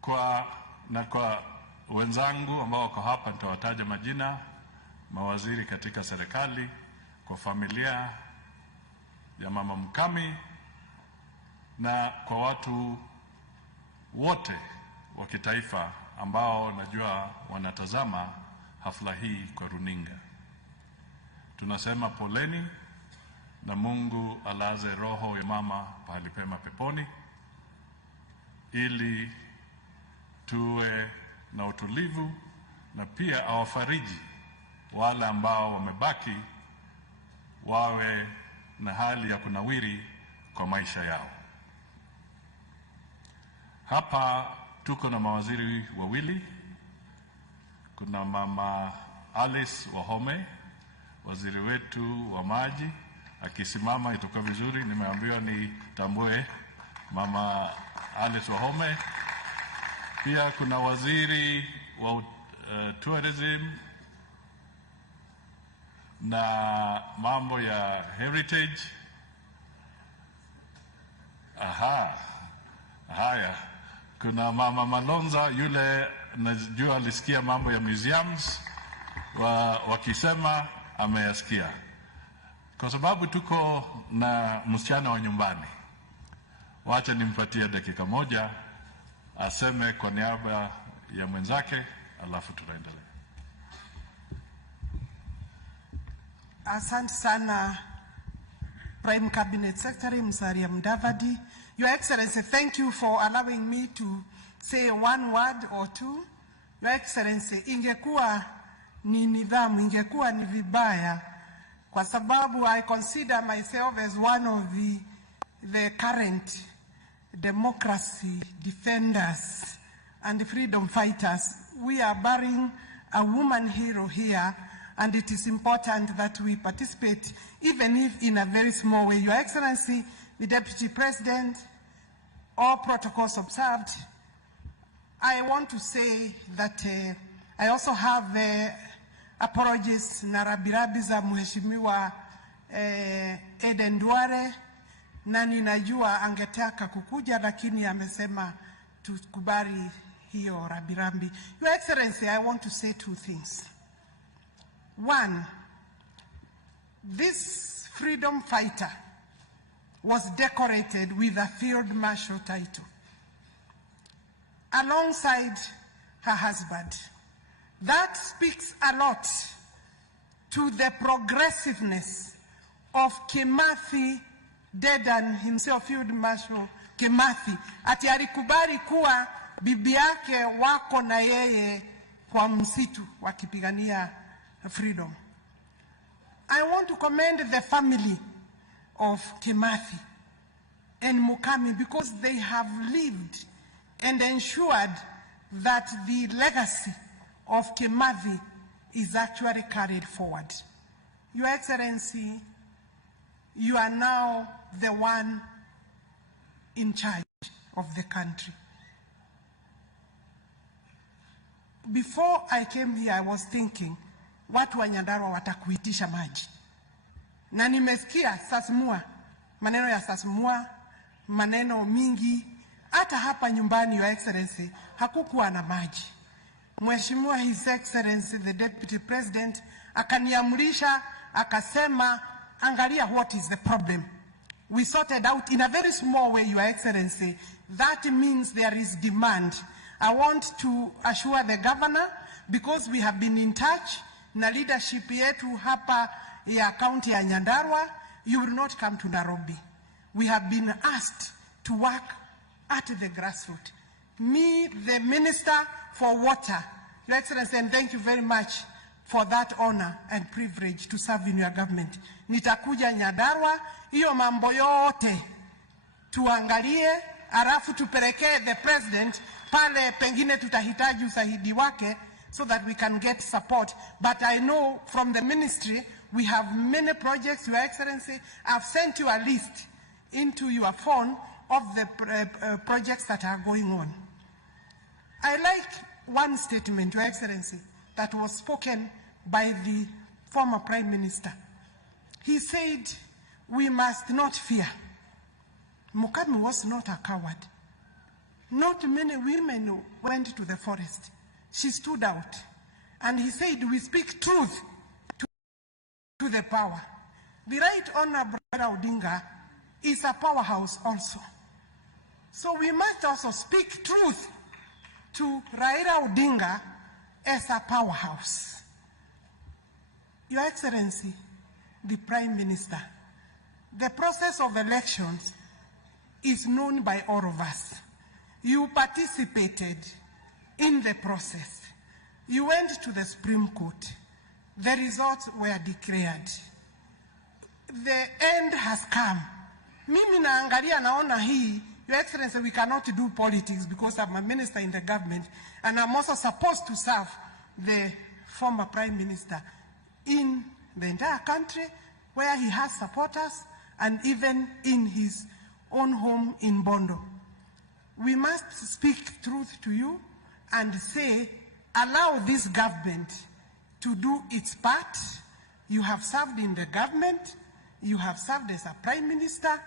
Kwa wenzangu ambao wako hapa nitawataja majina, mawaziri katika serikali, kwa familia ya Mama Mukami na kwa watu wote wa kitaifa ambao najua wanatazama hafla hii kwa runinga. Tunasema poleni na Mungu alaze roho ya mama pahali pema peponi, ili tuwe na utulivu na pia awafariji wale ambao wamebaki, wawe na hali ya kunawiri kwa maisha yao. Hapa tuko na mawaziri wawili. Kuna Mama Alice Wahome, waziri wetu wa maji, akisimama itakuwa vizuri, nimeambiwa nitambue Mama Alice Wahome. Pia kuna waziri wa tourism na mambo ya heritage. Haya, kuna Mama Malonza, yule najua alisikia mambo ya museums, wakisema ameyasikia. Kwa sababu tuko na msichana wa nyumbani, wacha nimpatie dakika moja aseme kwa niaba ya mwenzake, alafu tutaendelea. Asante sana Prime Cabinet Secretary Musalia Mudavadi. Your Excellency, thank you for allowing me to say one word or two. Your Excellency, ingekuwa ni nidhamu, ingekuwa ni vibaya, kwa sababu I consider myself as one of the current democracy defenders and freedom fighters. We are burying a woman hero here, and it is important that we participate, even if in a very small way. Your Excellency, the Deputy President, all protocols observed, I want to say that I also have apologies na rabirabi za Mheshimiwa Eden Duare, na ninajua angetaka kukuja lakini amesema tukubali hiyo rabirambi. Your Excellency, I want to say two things. One, this freedom fighter was decorated with a Field Marshal title alongside her husband. That speaks a lot to the progressiveness of Kimathi, Dedan himself, Field Marshal Kimathi. Ati alikubali kuwa bibi yake wako na yeye kwa msitu wakipigania freedom. I want to commend the family of Kimathi and Mukami, because they have lived and ensured that the legacy of Kimathi is actually carried forward. Your Excellency, you are now the one in charge of the country. Before I came here, I was thinking, watu wa Nyandarua watakuitisha maji. Na nimesikia Sasmua, maneno ya Sasmua, maneno mingi. Hata hapa nyumbani, Your Excellency, hakukuwa na maji. Mheshimiwa His Excellency the Deputy President akaniamrisha, akasema, angalia what is the problem. We sorted out in a very small way, Your Excellency. That means there is demand. I want to assure the governor, because we have been in touch na leadership yetu hapa ya county ya Nyandarua, you will not come to Nairobi. We have been asked to work at the grassroots. Me, the Minister for Water, Your Excellency, and thank you very much for that honor and privilege to serve in your government. Nitakuja Nyandarua, hiyo mambo yote tuangalie, alafu tupelekee the president, pale pengine tutahitaji usaidizi wake, so that we can get support. But I know from the ministry, we have many projects, Your Excellency. I've sent you a list into your phone of the projects that are going on. I like one statement, Your Excellency, that was spoken by the former Prime Minister. He said, we must not fear. Mukami was not a coward. Not many women went to the forest. She stood out. And he said, we speak truth to the power. The Right Honorable Raila Odinga is a powerhouse also. So we must also speak truth to Raila Odinga as a powerhouse. Your Excellency, the Prime Minister, the process of elections is known by all of us. You participated in the process. You went to the Supreme Court. The results were declared. The end has come. Mimi naangalia naona hii, Your Excellency, we cannot do politics because I'm a minister in the government and I'm also supposed to serve the former Prime Minister in the entire country where he has supporters and even in his own home in Bondo. We must speak truth to you and say, allow this government to do its part. You have served in the government. You have served as a Prime Minister.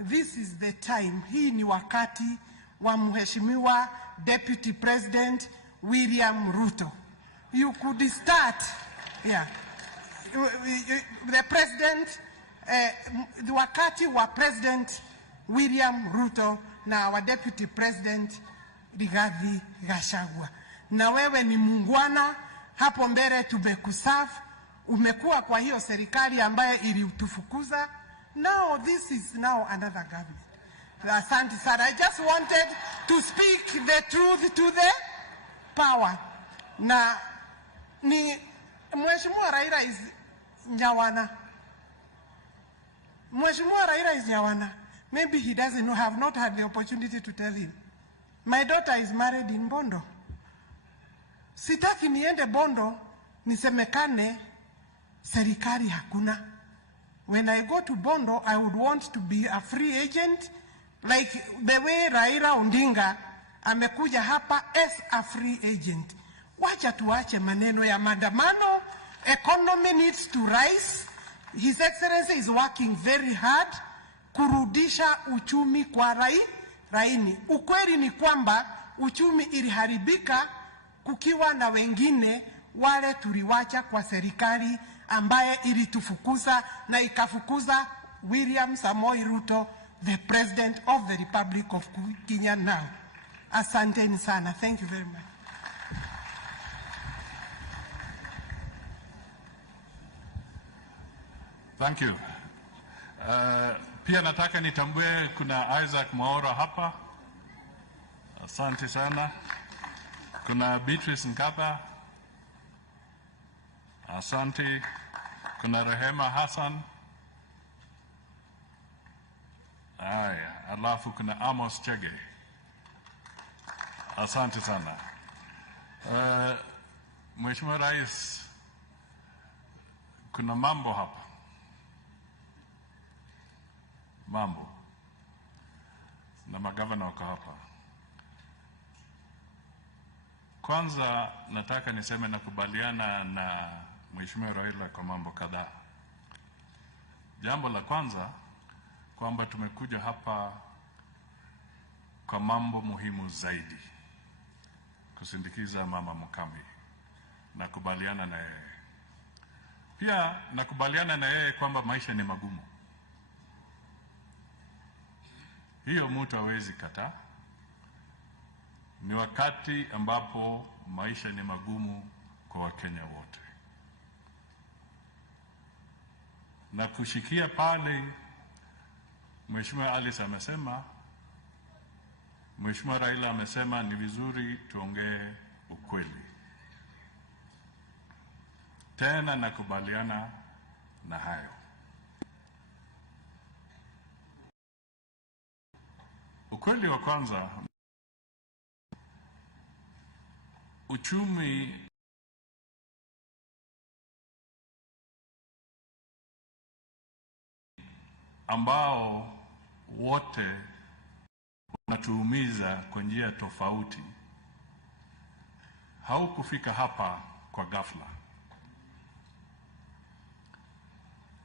This is the time. Hii ni wakati wa Mheshimiwa Deputy President William Ruto. You could start, yeah. The President, the wakati wa President William Ruto na our Deputy President Rigathi Gachagua. Na wewe ni mungwana, hapo mbele tumekuserve, umekuwa kwa hiyo serikali ambaye ilitufukuza. Now this is now another government. Asante sana. I just wanted to speak the truth to the power. Na ni Mheshimiwa Raila is Nyawana. Mheshimiwa Raila is Nyawana. Maybe he doesn't know, have not had the opportunity to tell him. My daughter is married in Bondo. Sitaki niende Bondo, nisemekane serikali hakuna. When I go to Bondo, I would want to be a free agent, like the way Raila Odinga amekuja hapa as a free agent. Wacha tuache maneno ya maandamano. Economy needs to rise. His Excellency is working very hard kurudisha uchumi kwa raini. Ukweli ni kwamba uchumi iliharibika kukiwa na wengine wale tuliwacha kwa serikali ambaye ilitufukuza na ikafukuza William Samoei Ruto, the President of the Republic of Kenya now. Asanteni sana. Thank you very much. Thank you. Pia nataka nitambue kuna Isaac Mwaura hapa. Asante sana. Kuna Beatrice Nkata. Asante. Kuna Rehema Hassan. Aya, alafu kuna Amos Chege. Asante sana. Mheshimiwa Rais, kuna mambo hapa. Mambo. Na magavana wako hapa. Kwanza nataka niseme nakubaliana na Mheshimiwa Raila kwa mambo kadhaa. Jambo la kwanza kwamba tumekuja hapa kwa mambo muhimu zaidi. Kusindikiza mama Mukami. Nakubaliana na yeye. Pia nakubaliana na yeye kwamba maisha ni magumu. Hiyo mtu hawezi kataa. Ni wakati ambapo maisha ni magumu kwa Wakenya wote. Na kushikia pale Mheshimiwa Alice amesema, Mheshimiwa Raila amesema ni vizuri tuongee ukweli. Tena nakubaliana na hayo. Ukweli wa kwanza, uchumi ambao wote wanatuumiza kwa njia tofauti haukufika hapa kwa ghafla.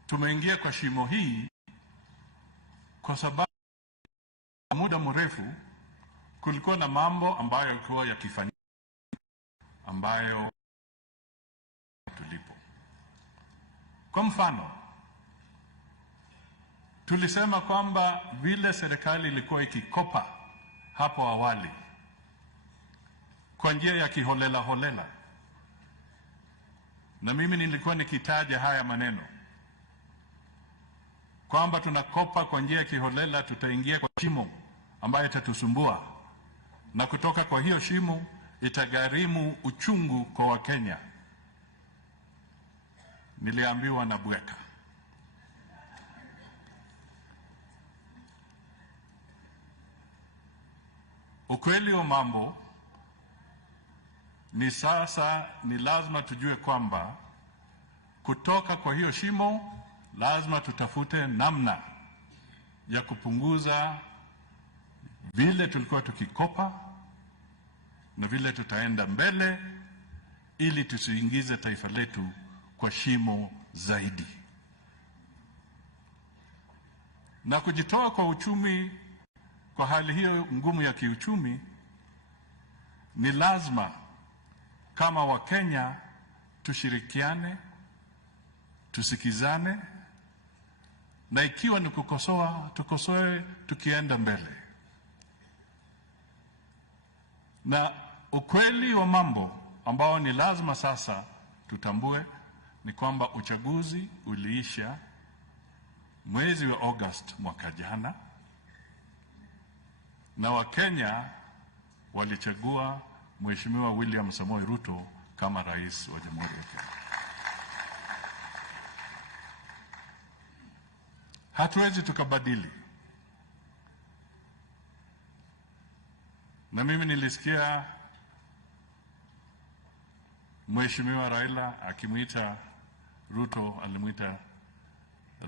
Tumeingia kwa shimo hii kwa sababu muda mrefu kulikuwa na mambo ambayo yalikuwa yakifanyika ambayo tulipo. Kwa mfano, tulisema kwamba vile serikali ilikuwa ikikopa hapo awali kwa njia ya kiholela holela, na mimi nilikuwa nikitaja haya maneno kwamba tunakopa kwa njia ya kiholela, tutaingia kwa shimo ambayo itatusumbua, na kutoka kwa hiyo shimo itagharimu uchungu kwa Wakenya. Niliambiwa na bweka. Ukweli wa mambo ni sasa ni lazima tujue kwamba kutoka kwa hiyo shimo lazima tutafute namna ya kupunguza vile tulikuwa tukikopa na vile tutaenda mbele, ili tusiingize taifa letu kwa shimo zaidi. Na kujitoa kwa uchumi kwa hali hiyo ngumu ya kiuchumi, ni lazima kama Wakenya tushirikiane, tusikizane, na ikiwa ni kukosoa, tukosoe tukienda mbele. Na ukweli wa mambo ambao ni lazima sasa tutambue ni kwamba uchaguzi uliisha mwezi wa August mwaka jana, na Wakenya walichagua Mheshimiwa William Samoei Ruto kama rais wa Jamhuri ya Kenya. Hatuwezi tukabadili. Na mimi nilisikia Mheshimiwa Raila akimuita Ruto, alimuita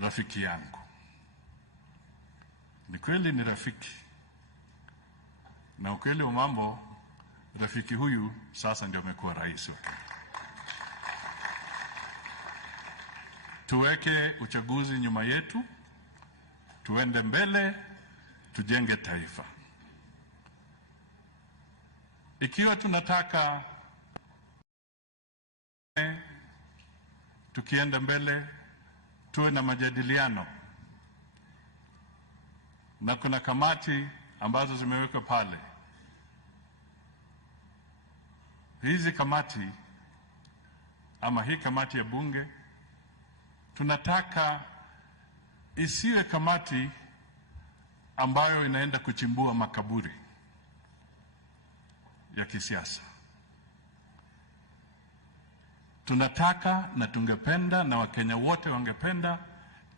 rafiki yangu. Ni kweli ni rafiki. Na ukweli wa mambo, rafiki huyu sasa ndio amekuwa rais wa Kenya. Tuweke uchaguzi nyuma yetu, tuende mbele, tujenge taifa. Ikiwa tunataka tukienda mbele tuwe na majadiliano, na kuna kamati ambazo zimewekwa pale. Hizi kamati ama hii kamati ya bunge, tunataka isiwe kamati ambayo inaenda kuchimbua makaburi ya kisiasa. Tunataka na tungependa na Wakenya wote wangependa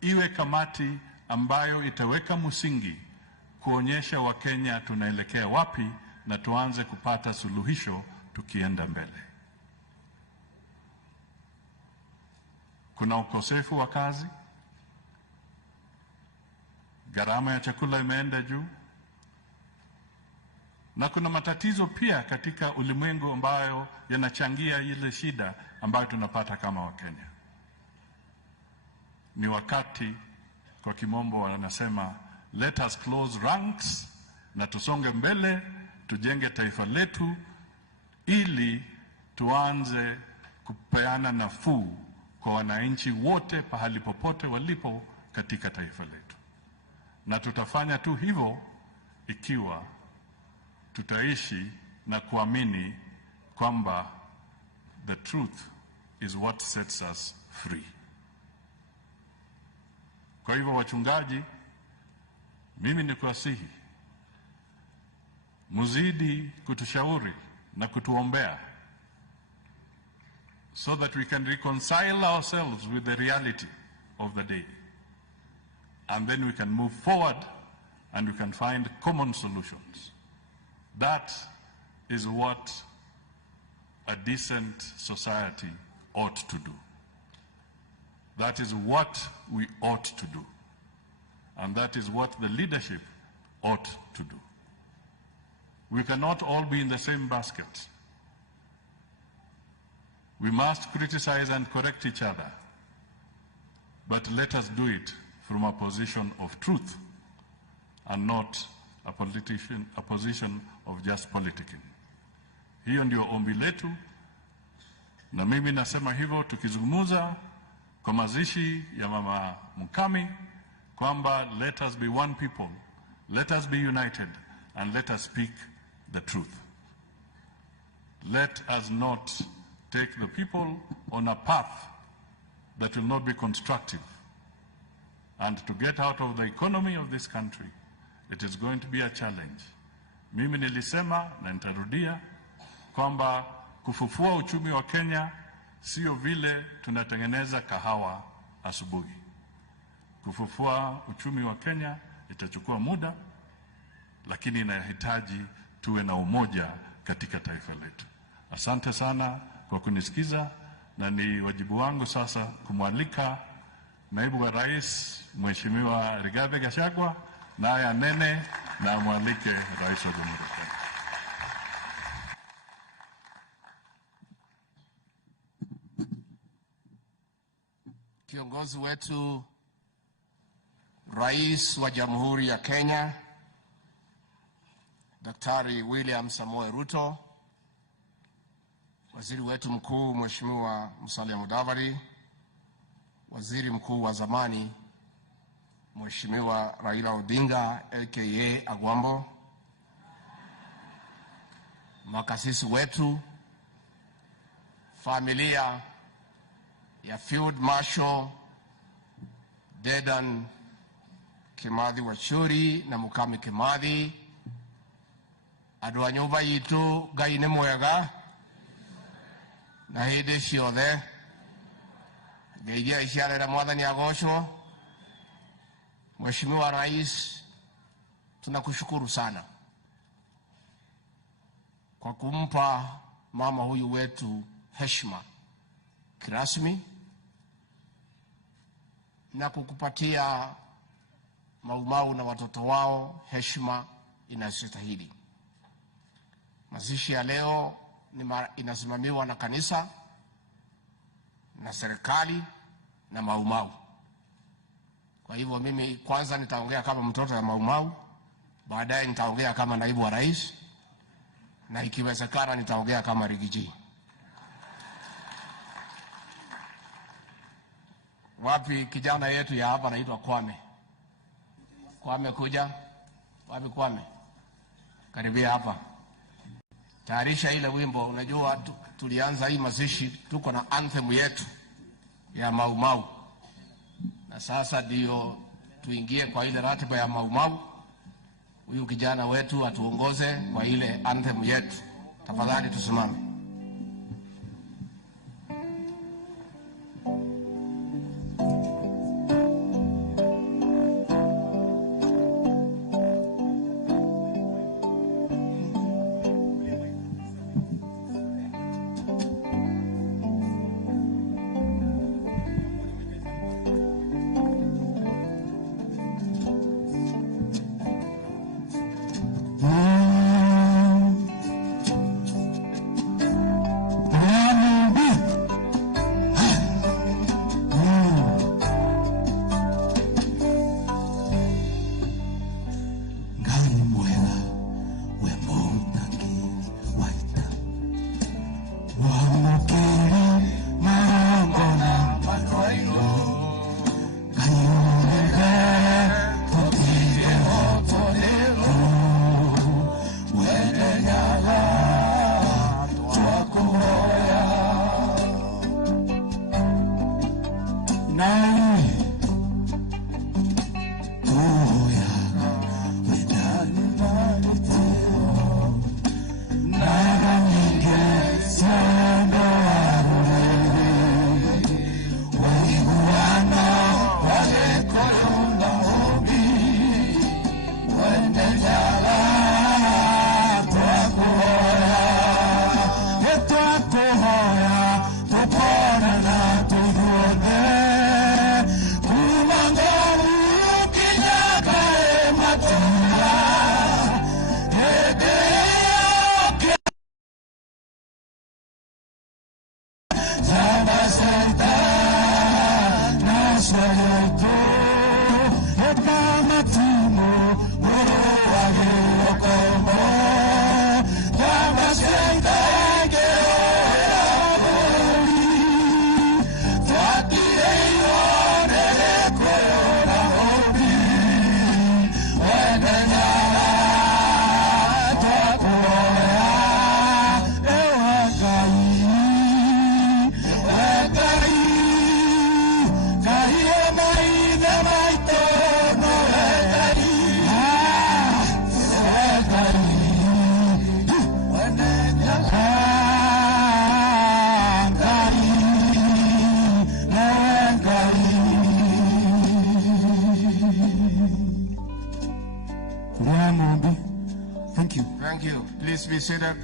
iwe kamati ambayo itaweka msingi kuonyesha Wakenya tunaelekea wapi na tuanze kupata suluhisho tukienda mbele. Kuna ukosefu wa kazi, gharama ya chakula imeenda juu, na kuna matatizo pia katika ulimwengu ambayo yanachangia ile shida ambayo tunapata kama Wakenya. Ni wakati, kwa kimombo wanasema, let us close ranks, na tusonge mbele, tujenge taifa letu, ili tuanze kupeana nafuu kwa wananchi wote pahali popote walipo katika taifa letu. Na tutafanya tu hivyo ikiwa tutaishi na kuamini kwamba the truth is what sets us free. Kwa hivyo wachungaji, mimi nikuasihi muzidi kutushauri na kutuombea, so that we can reconcile ourselves with the reality of the day, and then we can move forward and we can find common solutions. That is what a decent society ought to do. That is what we ought to do. And that is what the leadership ought to do. We cannot all be in the same basket. We must criticize and correct each other, but let us do it from a position of truth and not a position of just politicking. Hiyo ndio ombi letu, na mimi nasema hivyo tukizungumza kwa mazishi ya mama Mukami kwamba let us be one people, let us be united, and let us speak the truth. Let us not take the people on a path that will not be constructive. And to get out of the economy of this country, it is going to be a challenge. Mimi nilisema na nitarudia kwamba kufufua uchumi wa Kenya sio vile tunatengeneza kahawa asubuhi. Kufufua uchumi wa Kenya itachukua muda, lakini inahitaji tuwe na umoja katika taifa letu. Asante sana kwa kunisikiza, na ni wajibu wangu sasa kumwalika Naibu wa Rais Mheshimiwa Rigathi Gachagua naye anene na mwalike Rais wa Jamhuri ya Kenya. Kiongozi wetu Rais wa Jamhuri ya Kenya Daktari William Samoei Ruto, Waziri wetu mkuu Mheshimiwa Musalia Mudavadi, Waziri mkuu wa zamani Mheshimiwa Raila Odinga aka Agwambo, makasisi wetu, familia ya Field Marshal Dedan Kimathi Wachuri na Mukami Kimathi, andũ a nyũmba yitũ Ngai nĩ mwega na hĩndĩ ciothe. Ngeithia iciarĩra Mwathani agocwo. Mheshimiwa Rais, tunakushukuru sana kwa kumpa mama huyu wetu heshima kirasmi na kukupatia Maumau na watoto wao heshima inayostahili. Mazishi ya leo inasimamiwa na kanisa na serikali na Maumau. Kwa hivyo mimi kwanza nitaongea kama mtoto ya Maumau, baadaye nitaongea kama naibu wa rais, na ikiwezekana nitaongea kama Rigiji. Wapi kijana yetu ya hapa anaitwa Kwame? Kwame kuja. Wapi Kwame? Karibia hapa. Tayarisha ile wimbo. Unajua tulianza hii mazishi tuko na anthem yetu ya Maumau, na sasa ndio tuingie kwa ile ratiba ya Maumau. Huyu kijana wetu atuongoze kwa ile anthem yetu. Tafadhali tusimame. Please be seated.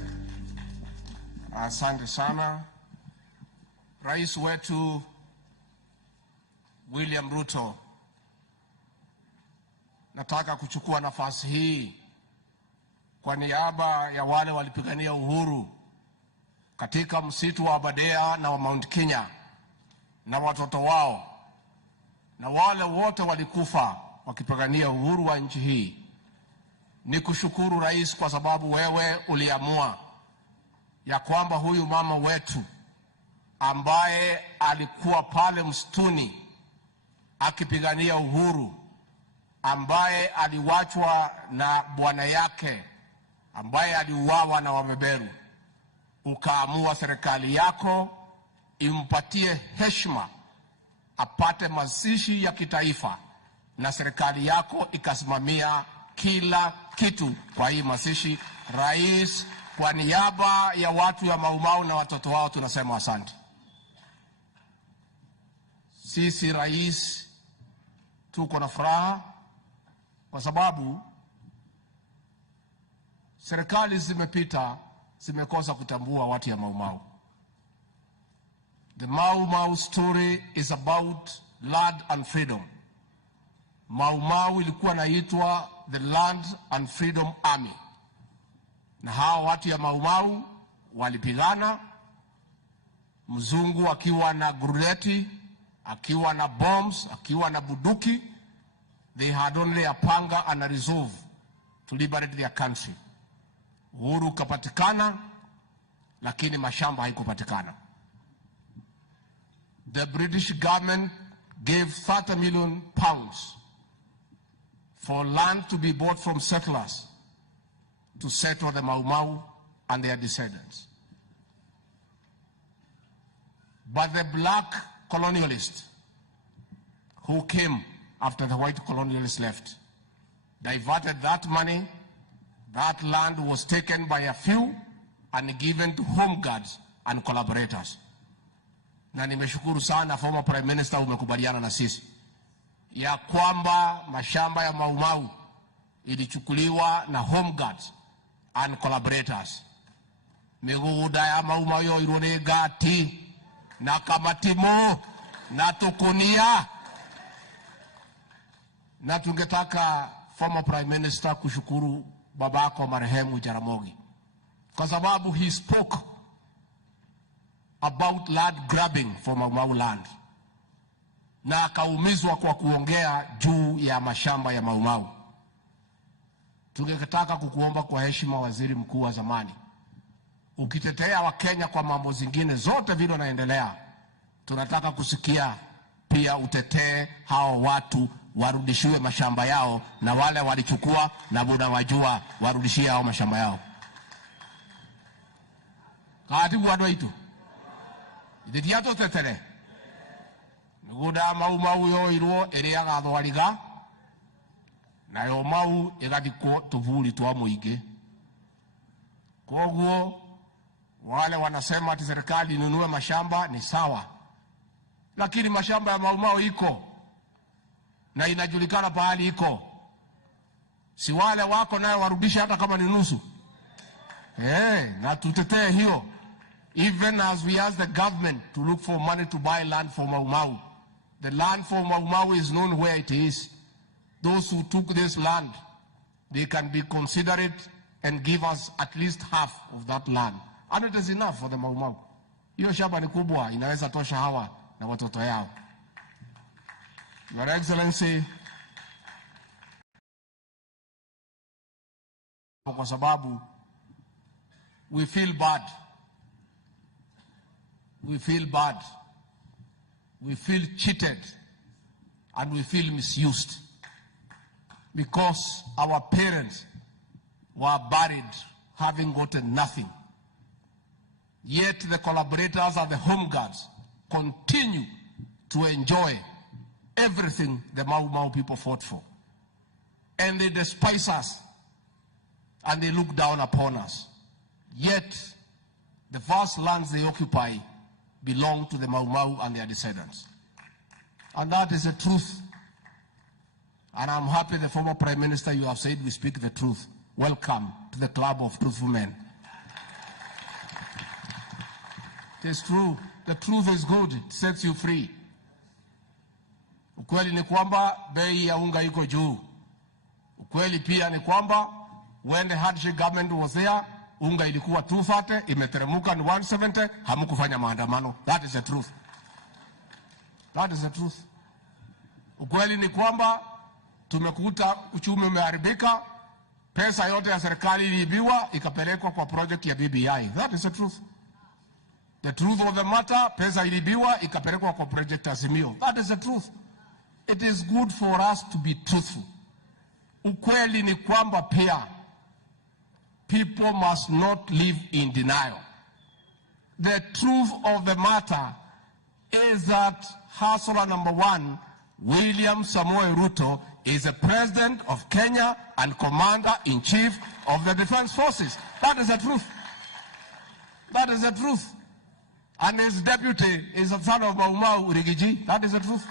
Asante sana. Rais wetu William Ruto, nataka kuchukua nafasi hii kwa niaba ya wale walipigania uhuru katika msitu wa Aberdare na wa Mount Kenya na watoto wao na wale wote walikufa wakipigania uhuru wa nchi hii. Ni kushukuru rais kwa sababu wewe uliamua ya kwamba huyu mama wetu ambaye alikuwa pale msituni akipigania uhuru, ambaye aliwachwa na bwana yake, ambaye aliuawa na wabeberu, ukaamua serikali yako impatie heshima, apate mazishi ya kitaifa, na serikali yako ikasimamia kila kitu kwa hii mazishi. Rais, kwa niaba ya watu ya Mau Mau na watoto wao tunasema asante. Sisi rais tuko na furaha kwa sababu serikali zimepita zimekosa kutambua watu ya Mau Mau. The Mau Mau story is about land and freedom. Mau Mau ilikuwa naitwa the Land and Freedom Army, na hao watu ya Mau Mau walipigana, mzungu akiwa na guruleti, akiwa na bombs, akiwa na buduki. They had only a panga and a resolve to liberate their country. Uhuru kapatikana, lakini mashamba haikupatikana. The British government gave 30 million pounds for land to be bought from settlers to settle the Mau Mau and their descendants. But the black colonialists who came after the white colonialists left diverted that money. That land was taken by a few and given to home guards and collaborators. Na nimeshukuru sana former Prime Minister umekubaliana na sisi ya kwamba mashamba ya Mau Mau ilichukuliwa na home guards and collaborators. Miguda ya Mau Mau yo irone gati na kamatimo na tukunia. Na tungetaka former Prime Minister kushukuru babako marehemu Jaramogi kwa sababu he spoke about land grabbing for Mau Mau land, na akaumizwa kwa kuongea juu ya mashamba ya Mau Mau. Tungetaka kukuomba kwa heshima, waziri mkuu wa zamani, ukitetea wa Kenya kwa mambo zingine zote vile naendelea, tunataka kusikia pia utetee hao watu warudishiwe mashamba yao, na wale walichukua na buda wajua warudishie hao mashamba yao. Kaati wado itu Idiato tetere. Nguda Mau Mau yo iruo eria gathwariga. Na yo mau igathikwo tuvuli twa muingi. Koguo wale wanasema ati serikali inunue mashamba ni sawa. Lakini mashamba ya Mau Mau iko na inajulikana pahali iko. Si wale wako nayo warudisha hata kama ni nusu. Na tutetee hiyo. Even as we ask the government to look for money to buy land for Mau Mau, the land for Mau Mau is known where it is. Those who took this land, they can be considerate and give us at least half of that land. And it is enough for the Mau Mau. Hiyo shamba ni kubwa, inaweza tosha hawa na watoto yao. Your Excellency, kwa sababu we feel bad. We feel bad. We feel cheated. And we feel misused. Because our parents were buried having gotten nothing. Yet the collaborators and the home guards continue to enjoy everything the Mau Mau people fought for. And they despise us. And they look down upon us. Yet the vast lands they occupy belong to the Mau Mau and their descendants. And that is the truth. And I'm happy the former Prime Minister, you have said we speak the truth. welcome to the club of truthful men. It is true. The truth is good. It sets you free. Ukweli ni kwamba bei ya unga iko juu. Ukweli pia ni kwamba when the hardship government was there, unga ilikuwa 240, imeteremuka ni 170, hamukufanya maandamano. That is the truth. That is the truth. Ukweli ni kwamba tumekuta uchumi umeharibika, pesa yote ya serikali iliibiwa ikapelekwa kwa project ya BBI. That is the truth. The truth of the matter, pesa iliibiwa ikapelekwa kwa project Azimio. That is the truth. It is good for us to be truthful. Ukweli ni kwamba pia people must not live in denial. The truth of the matter is that hustler number one, William Samoei Ruto, is the president of Kenya and commander-in-chief of the defense forces. That is the truth. That is the truth. And his deputy is a son of Maumau Rigiji. That is the truth.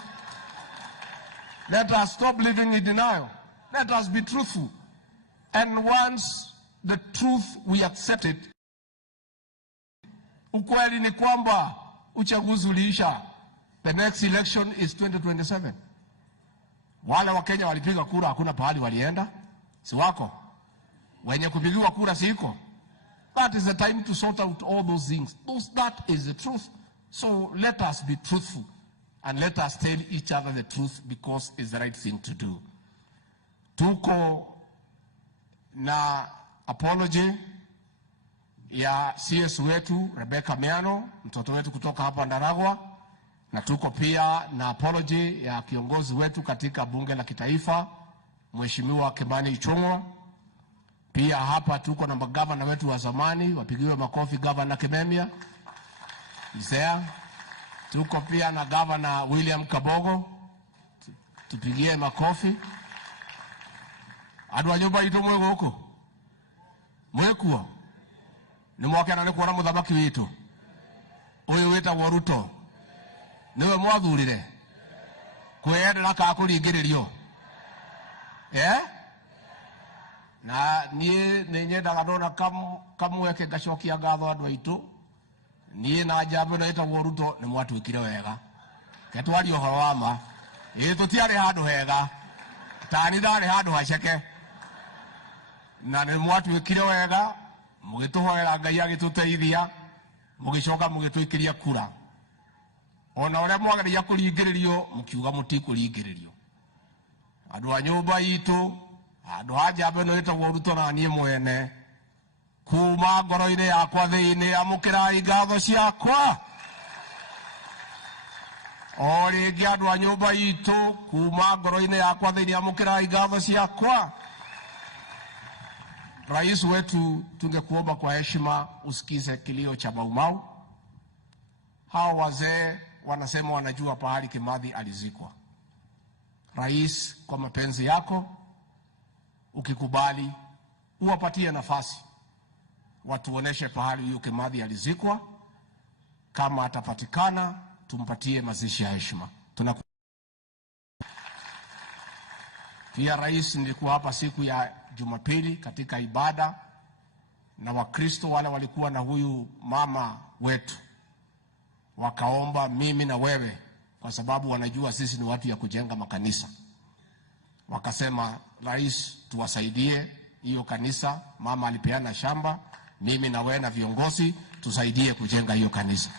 Let us stop living in denial. Let us be truthful. And once the truth, we accept it. Ukweli ni kwamba uchaguzi uliisha. The next election is 2027. Wale wa Kenya walipiga kura, hakuna pahali walienda. Si wako? Wenye kupigiwa kura siko. That is the time to sort out all those things. That is the truth. So let us be truthful. And let us tell each other the truth because it's the right thing to do. Tuko na apology ya CS wetu Rebecca Meano, mtoto wetu kutoka hapa Ndaragwa, na tuko pia na apology ya kiongozi wetu katika bunge la kitaifa Mheshimiwa Kimathi Ichung'wa. Pia hapa tuko na magavana wetu wa zamani, wapigiwe makofi Governor Kimemia Mzea. Tuko pia na Governor William Kabogo, tupigie makofi. Adwa nyumba itu mwego huko mwekuo ni mwakena ni kuona muthamaki witu uyu witagwo Ruto niwe mwathurire kwiyendera ka kuringiririo na nie nyendaga ndona kamweke ngacokia ngatho andu aitu nie na Njabini witagwo Ruto ni mwatwikire wega ketwari uhoro wa ma tutiari handu hega tani ndari handu haceke na ni mwatwikire wega mugituhoera Ngai agituteithia mugicoka mugitwikiria kura ona uria mwageriria kuringiririo mukiuga mutikuringiririo andu a nyumba itu andu a Njabini witagwo Ruto na nie mwene kuma ngoro-ini yakwa thiini amukirai ngatho ciakwa o ringi andu a nyumba itu kuma ngoro-ini yakwa thiini amukirai ngatho ciakwa. Rais wetu, tungekuomba kwa heshima usikize kilio cha Maumau. Hao wazee wanasema wanajua pahali Kimathi alizikwa. Rais, kwa mapenzi yako, ukikubali uwapatie nafasi watuoneshe pahali huyo Kimathi alizikwa. Kama atapatikana, tumpatie mazishi ya heshima. Pia rais, nilikuwa hapa siku ya Jumapili katika ibada na Wakristo wale walikuwa na huyu mama wetu wakaomba mimi na wewe, kwa sababu wanajua sisi ni watu ya kujenga makanisa. Wakasema rais, tuwasaidie hiyo kanisa. Mama alipeana shamba, mimi na wewe na viongozi tusaidie kujenga hiyo kanisa.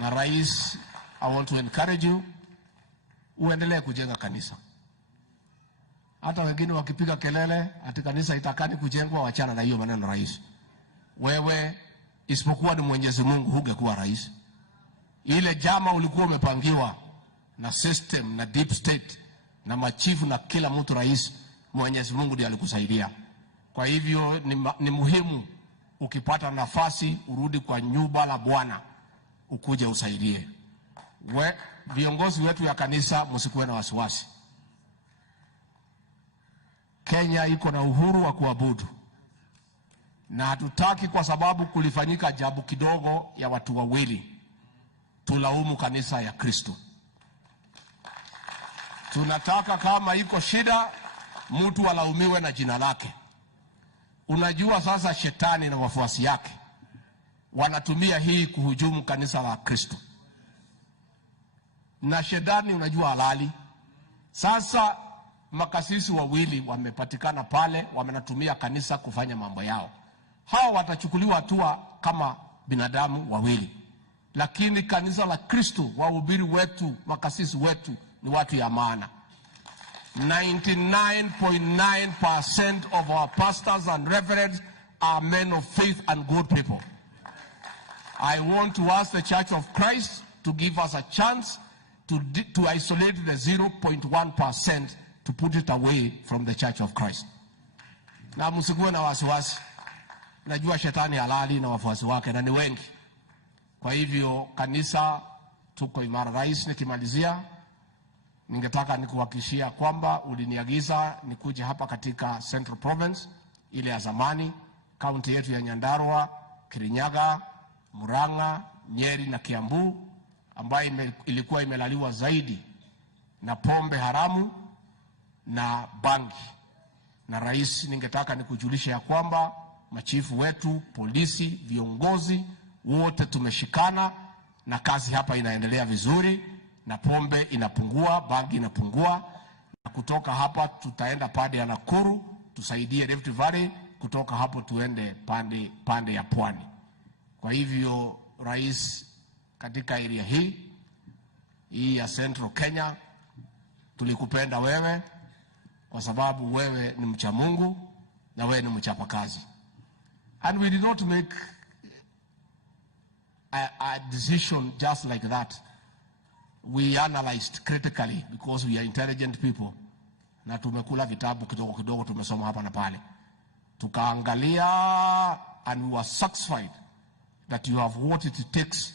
Na rais, I want to encourage you, uendelee kujenga kanisa. Hata wengine wakipiga kelele ati kanisa itakani kujengwa, wachana na hiyo maneno rais. Wewe isipokuwa ni Mwenyezi Mungu hungekuwa rais. Ile jama ulikuwa umepangiwa na system na deep state na machifu na kila mtu rais, Mwenyezi Mungu ndiye alikusaidia. Kwa hivyo ni muhimu ukipata nafasi urudi kwa nyumba la Bwana ukuje usaidie. Viongozi wetu ya kanisa msikuwe na wasiwasi. Kenya iko na uhuru wa kuabudu. Na hatutaki kwa sababu kulifanyika jambo kidogo ya watu wawili tulaumu kanisa ya Kristo. Tunataka kama iko shida mtu alaumiwe na jina lake. Unajua sasa shetani na wafuasi yake wanatumia hii kuhujumu kanisa la Kristo. Na shetani unajua halali. Sasa makasisi wawili wamepatikana pale, wamenatumia kanisa kufanya mambo yao. Hao watachukuliwa hatua kama binadamu wawili. Lakini kanisa la Kristo, wahubiri wetu, makasisi wetu ni watu ya maana. 99.9% of our pastors and reverends are men of faith and good people. I want to ask the Church of Christ to give us a chance to isolate the 0.1% to put it away from the Church of Christ. Na msikuwe na wasiwasi. Najua shetani halali na wafuasi wake na ni wengi. Kwa hivyo kanisa tuko imara. Rais, nikimalizia ningetaka nikuhakikishia kwamba uliniagiza nikuje hapa katika Central Province ile ya zamani, kaunti yetu ya Nyandarua, Kirinyaga, Murang'a, Nyeri na Kiambu, ambayo ilikuwa imelaliwa zaidi na pombe haramu na bangi. Na rais, ningetaka nikujulisha ya kwamba machifu wetu, polisi, viongozi wote tumeshikana na kazi hapa inaendelea vizuri, na pombe inapungua, bangi inapungua. Na kutoka hapa tutaenda pande ya Nakuru, tusaidie Rift Valley, kutoka hapo tuende pande ya Pwani. Kwa hivyo rais, katika area hii ya Central Kenya tulikupenda wewe kwa sababu wewe ni mcha Mungu na wewe ni mchapakazi. And we did not make a decision just like that. We analyzed critically because we are intelligent people. Na tumekula vitabu kidogo kidogo, tumesoma hapa na pale. Tukaangalia and we were satisfied that you have what it takes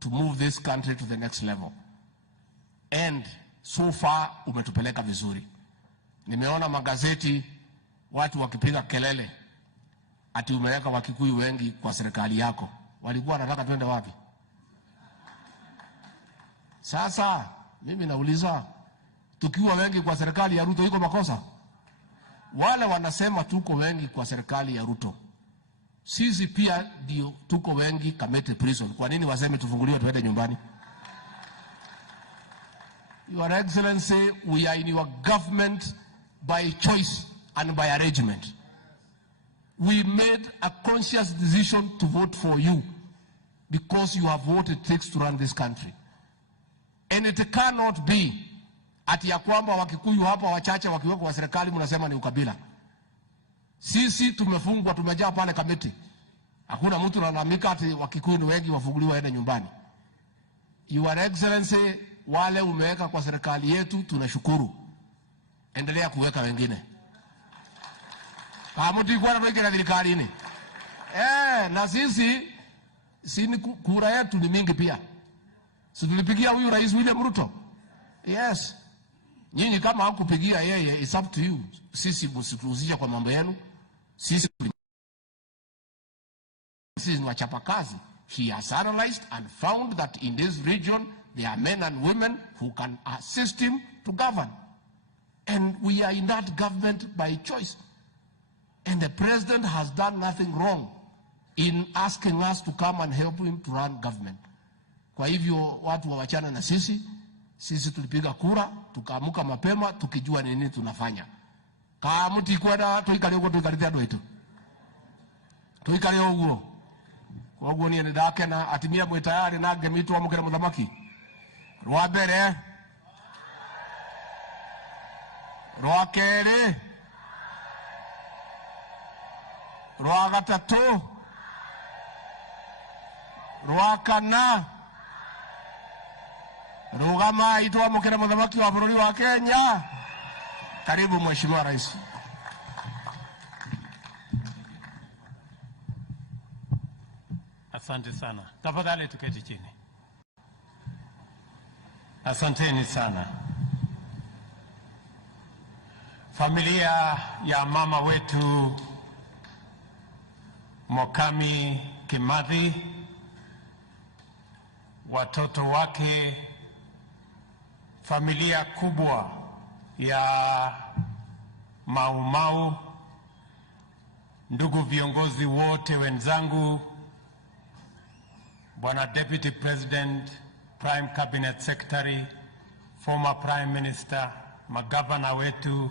to move this country to the next level. And so far umetupeleka vizuri. Nimeona magazeti watu wakipiga kelele ati umeweka Wakikuyu wengi kwa serikali yako. Walikuwa wanataka twende wapi? Sasa mimi nauliza, tukiwa wengi kwa serikali ya Ruto iko makosa? Wale wanasema tuko wengi kwa serikali ya Ruto, sisi pia ndio tuko wengi Kamete prison. Kwa nini waseme tufunguliwe tuende nyumbani? Your Excellency, we are in your government by choice and by arrangement. We made a conscious decision to vote for you because you have what it takes to run this country. And it cannot be ati ya kwamba Wakikuyu hapa wachache wakiwekwa kwa serikali mnasema ni ukabila. Sisi tumefungwa, tumejaa pale Kamiti. Hakuna mtu analalamika ati Wakikuyu ni wengi wafunguliwe waende nyumbani. Your Excellency, wale umeweka kwa serikali yetu tunashukuru. Endelea kuweka wengine. Kama mtu ikuwa na serikali ini. Na sisi kura yetu ni mingi pia. So tulipigia huyu Rais William Ruto. Yes. Nyinyi kama hakupigia yeye, it's up to you. Sisi msituhusisha kwa mambo yenu. Sisi ni wachapakazi. He has analyzed and found that in this region there are men and women who can assist him to govern. And we are in that government by choice. And the president has done nothing wrong in asking us to come and help him to run government. Kwa hivyo watu wawachana na sisi. Sisi tulipiga kura, tukaamuka mapema, tukijua nini tunafanya. Kama mtu ikwenda tuikale huko tuikalitia doito. Tuikale huko. Kwa huko ni ndake na atimia mwe tayari na gemitu amukira muthamaki. Rwa mbere. Rwa kere. Rwa gatatu. Rwa kana. Rugama itwa mukira muthamaki wa bururi wa Kenya. Karibu Mheshimiwa Rais. Asante sana. Tafadhali tuketi chini. Asanteni sana. Familia ya mama wetu Mukami Kimathi, watoto wake, familia kubwa ya Mau Mau, ndugu viongozi wote wenzangu, Bwana Deputy President, Prime Cabinet Secretary, former Prime Minister, magavana wetu,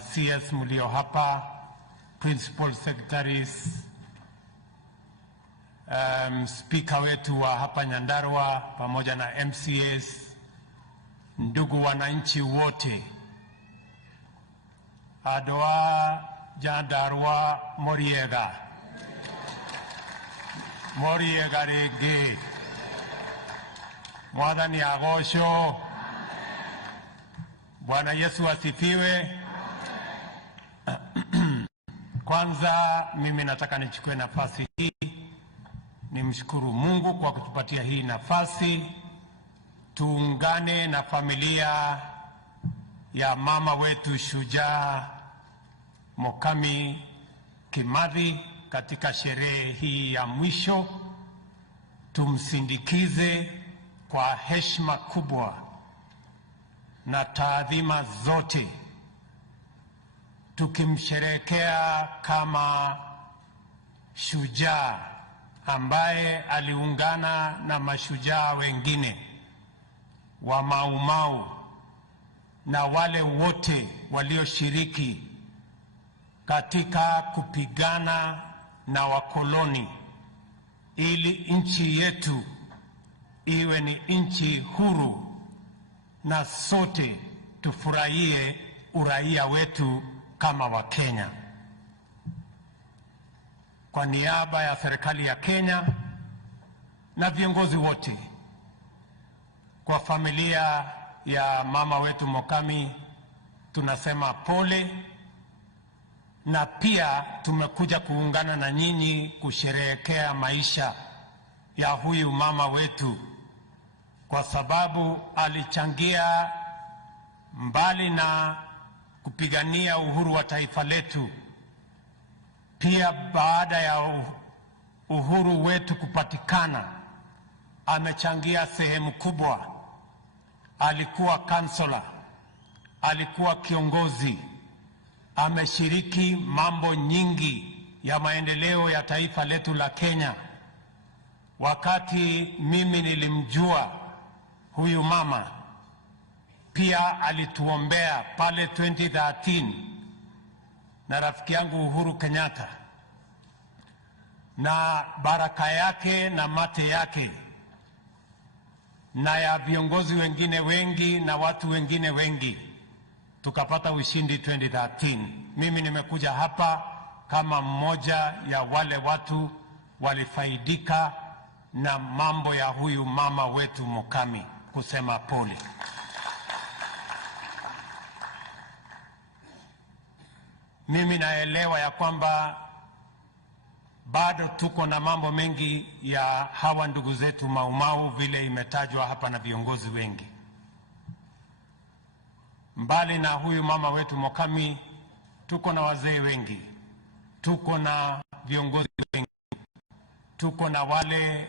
CS mlio hapa, Principal Secretaries, Speaker wetu wa hapa Nyandarua pamoja na MCAs, ndugu wananchi wote, Adoa Jandarua Moriega rege Mwadhani Agosho. Bwana Yesu asifiwe. Kwanza mimi nataka nichukue nafasi hii nimshukuru Mungu kwa kutupatia hii nafasi, tuungane na familia ya mama wetu shujaa Mukami Kimathi katika sherehe hii ya mwisho. Tumsindikize kwa heshima kubwa na taadhima zote, tukimsherehekea kama shujaa ambaye aliungana na mashujaa wengine wa Mau Mau na wale wote walioshiriki katika kupigana na wakoloni ili nchi yetu iwe ni nchi huru na sote tufurahie uraia wetu kama wa Kenya. Kwa niaba ya serikali ya Kenya na viongozi wote, kwa familia ya mama wetu Mukami tunasema pole, na pia tumekuja kuungana na nyinyi kusherehekea maisha ya huyu mama wetu, kwa sababu alichangia mbali na kupigania uhuru wa taifa letu, pia baada ya uhuru wetu kupatikana amechangia sehemu kubwa. Alikuwa kansela, alikuwa kiongozi, ameshiriki mambo nyingi ya maendeleo ya taifa letu la Kenya. Wakati mimi nilimjua huyu mama, pia alituombea pale 2013 na rafiki yangu Uhuru Kenyatta, na baraka yake na mate yake na ya viongozi wengine wengi na watu wengine wengi tukapata ushindi 2013. Mimi nimekuja hapa kama mmoja ya wale watu walifaidika na mambo ya huyu mama wetu Mukami, kusema pole. Mimi naelewa ya kwamba bado tuko na mambo mengi ya hawa ndugu zetu Mau Mau vile imetajwa hapa na viongozi wengi. Mbali na huyu mama wetu Mukami, tuko na wazee wengi, tuko na viongozi wengi, tuko na wale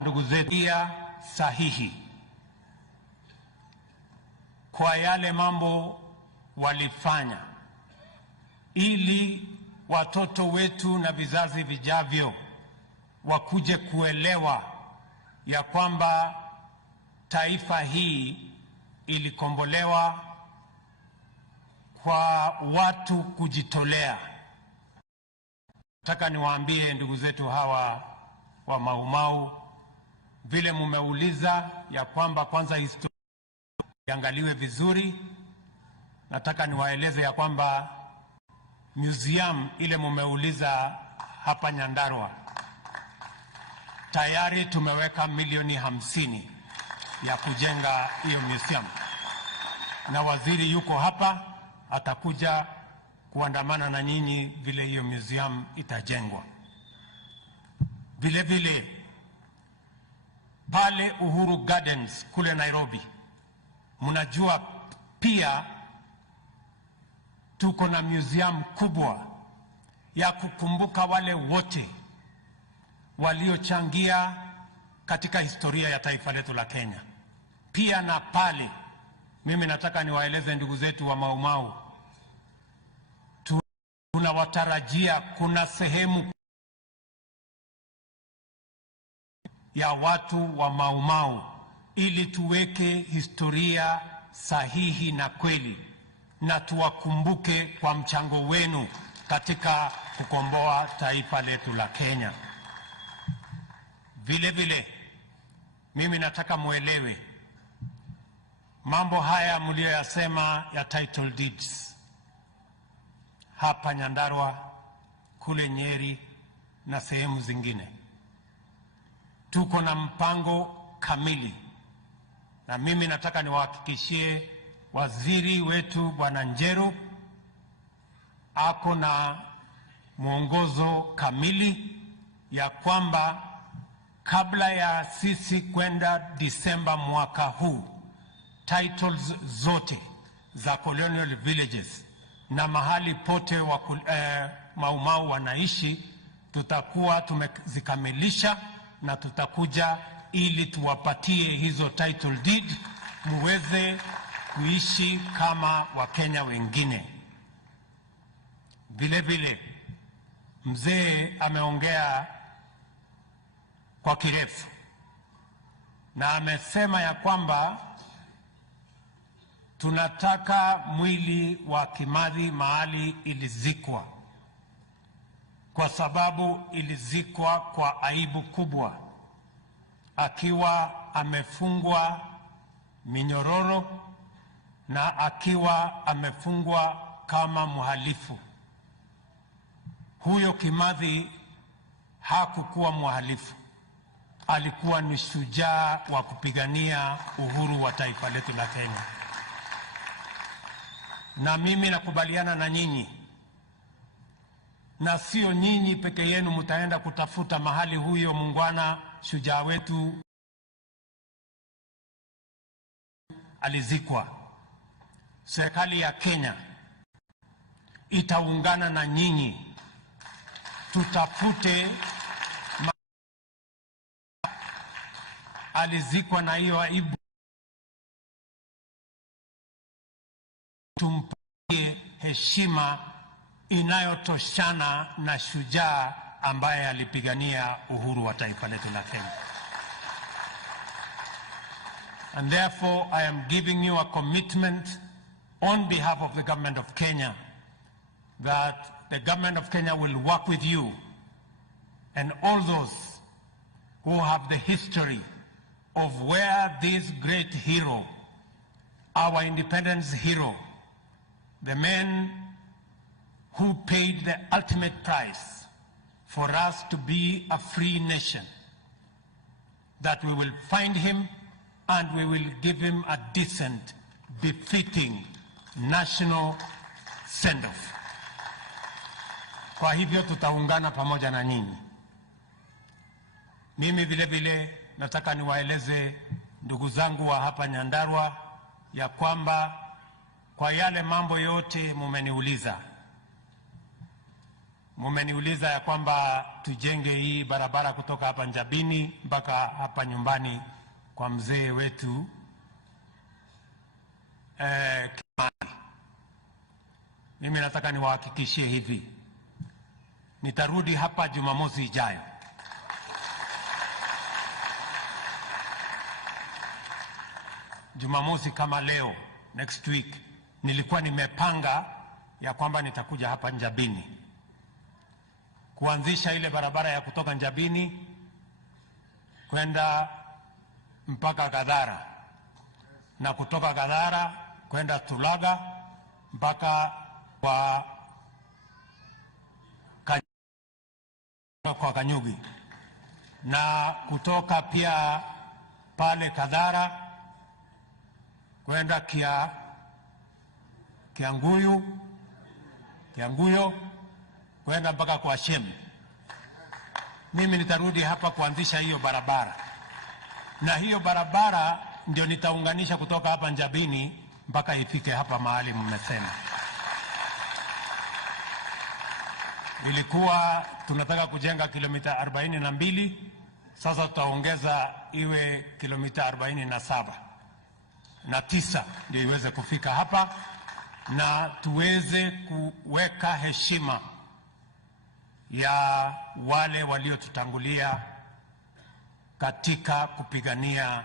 ndugu zetu sahihi kwa yale mambo walifanya, ili watoto wetu na vizazi vijavyo wakuje kuelewa ya kwamba taifa hii ilikombolewa kwa watu kujitolea. Nataka niwaambie ndugu zetu hawa wa Mau Mau, vile mumeuliza ya kwamba kwanza historia iangaliwe vizuri, nataka niwaeleze ya kwamba museum ile mumeuliza hapa Nyandarua tayari tumeweka milioni 50 ya kujenga hiyo museum, na waziri yuko hapa, atakuja kuandamana na nyinyi vile hiyo museum itajengwa. Vile vile pale Uhuru Gardens kule Nairobi, mnajua pia tuko na museum kubwa ya kukumbuka wale wote waliochangia katika historia ya taifa letu la Kenya. Pia na pale mimi nataka niwaeleze ndugu zetu wa Mau Mau, tunawatarajia kuna sehemu ya watu wa Mau Mau ili tuweke historia sahihi na kweli, na tuwakumbuke kwa mchango wenu katika kukomboa taifa letu la Kenya. Vile vile mimi nataka muelewe mambo haya mlioyasema ya title deeds hapa Nyandarua, kule Nyeri na sehemu zingine. Tuko na mpango kamili, na mimi nataka niwahakikishie waziri wetu Bwana Njeru ako na mwongozo kamili ya kwamba kabla ya sisi kwenda Disemba mwaka huu, titles zote za colonial villages na mahali pote wa Mau Mau wanaishi tutakuwa tumezikamilisha, na tutakuja ili tuwapatie hizo title deed muweze kuishi kama Wakenya wengine. Vile vile mzee ameongea kwa kirefu na amesema ya kwamba tunataka mwili wa Kimathi mahali ilizikwa, kwa sababu ilizikwa kwa aibu kubwa, akiwa amefungwa minyororo na akiwa amefungwa kama mhalifu. Huyo Kimathi hakukuwa mhalifu, alikuwa ni shujaa wa kupigania uhuru wa taifa letu la Kenya. Na mimi nakubaliana na nyinyi, na sio nyinyi peke yenu mtaenda kutafuta mahali huyo muungwana shujaa wetu alizikwa. Serikali ya Kenya itaungana na nyinyi tutafute alizikwa na hiyo aibu, tumpatie heshima inayotoshana na shujaa ambaye alipigania uhuru wa taifa letu la Kenya. And therefore I am giving you a commitment on behalf of the government of Kenya that the government of Kenya will work with you and all those who have the history of where this great hero, our independence hero, the man who paid the ultimate price for us to be a free nation, that we will find him and we will give him a decent, befitting national send-off. Kwa hivyo tutaungana pamoja na nyinyi. Mimi vile vile nataka niwaeleze ndugu zangu wa hapa Nyandarua ya kwamba kwa yale mambo yote mumeniuliza ya kwamba tujenge hii barabara kutoka hapa Njabini mpaka hapa nyumbani kwa mzee wetu Kimathi. Mimi nataka niwahakikishie hivi, nitarudi hapa Jumamosi ijayo. Jumamosi kama leo, next week, nilikuwa nimepanga ya kwamba nitakuja hapa Njabini kuanzisha ile barabara ya kutoka Njabini kwenda mpaka Gadhara, na kutoka Gadhara kwenda Tulaga mpaka kwa Kanyugi. na kutoka pia pale Kadhara kwenda Kianguyo kwenda mpaka kwa Shem. Mimi nitarudi hapa kuanzisha hiyo barabara, na hiyo barabara ndio nitaunganisha kutoka hapa Njabini mpaka ifike hapa mahali mmesema. Ilikuwa tunataka kujenga kilomita 42, sasa tutaongeza iwe kilomita 47 na 9 ndio iweze kufika hapa, na tuweze kuweka heshima ya wale waliotutangulia katika kupigania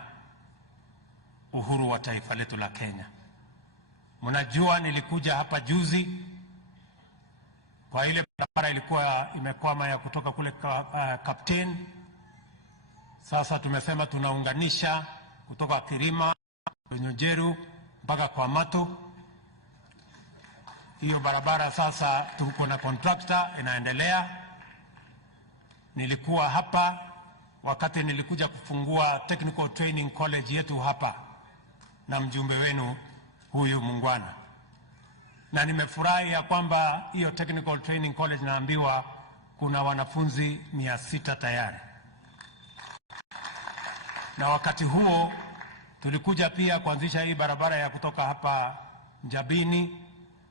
uhuru wa taifa letu la Kenya. Mnajua nilikuja hapa juzi kwa ile barabara ilikuwa imekwama ya kutoka kule Captain. Sasa tumesema tunaunganisha kutoka Kirima, Nyojeru mpaka kwa Mato. Hiyo barabara sasa tuko na contractor inaendelea. Nilikuwa hapa wakati nilikuja kufungua Technical Training College yetu hapa na mjumbe wenu huyu mungwana, na nimefurahi ya kwamba hiyo Technical Training College naambiwa kuna wanafunzi 600 tayari. Na wakati huo tulikuja pia kuanzisha hii barabara ya kutoka hapa Njabini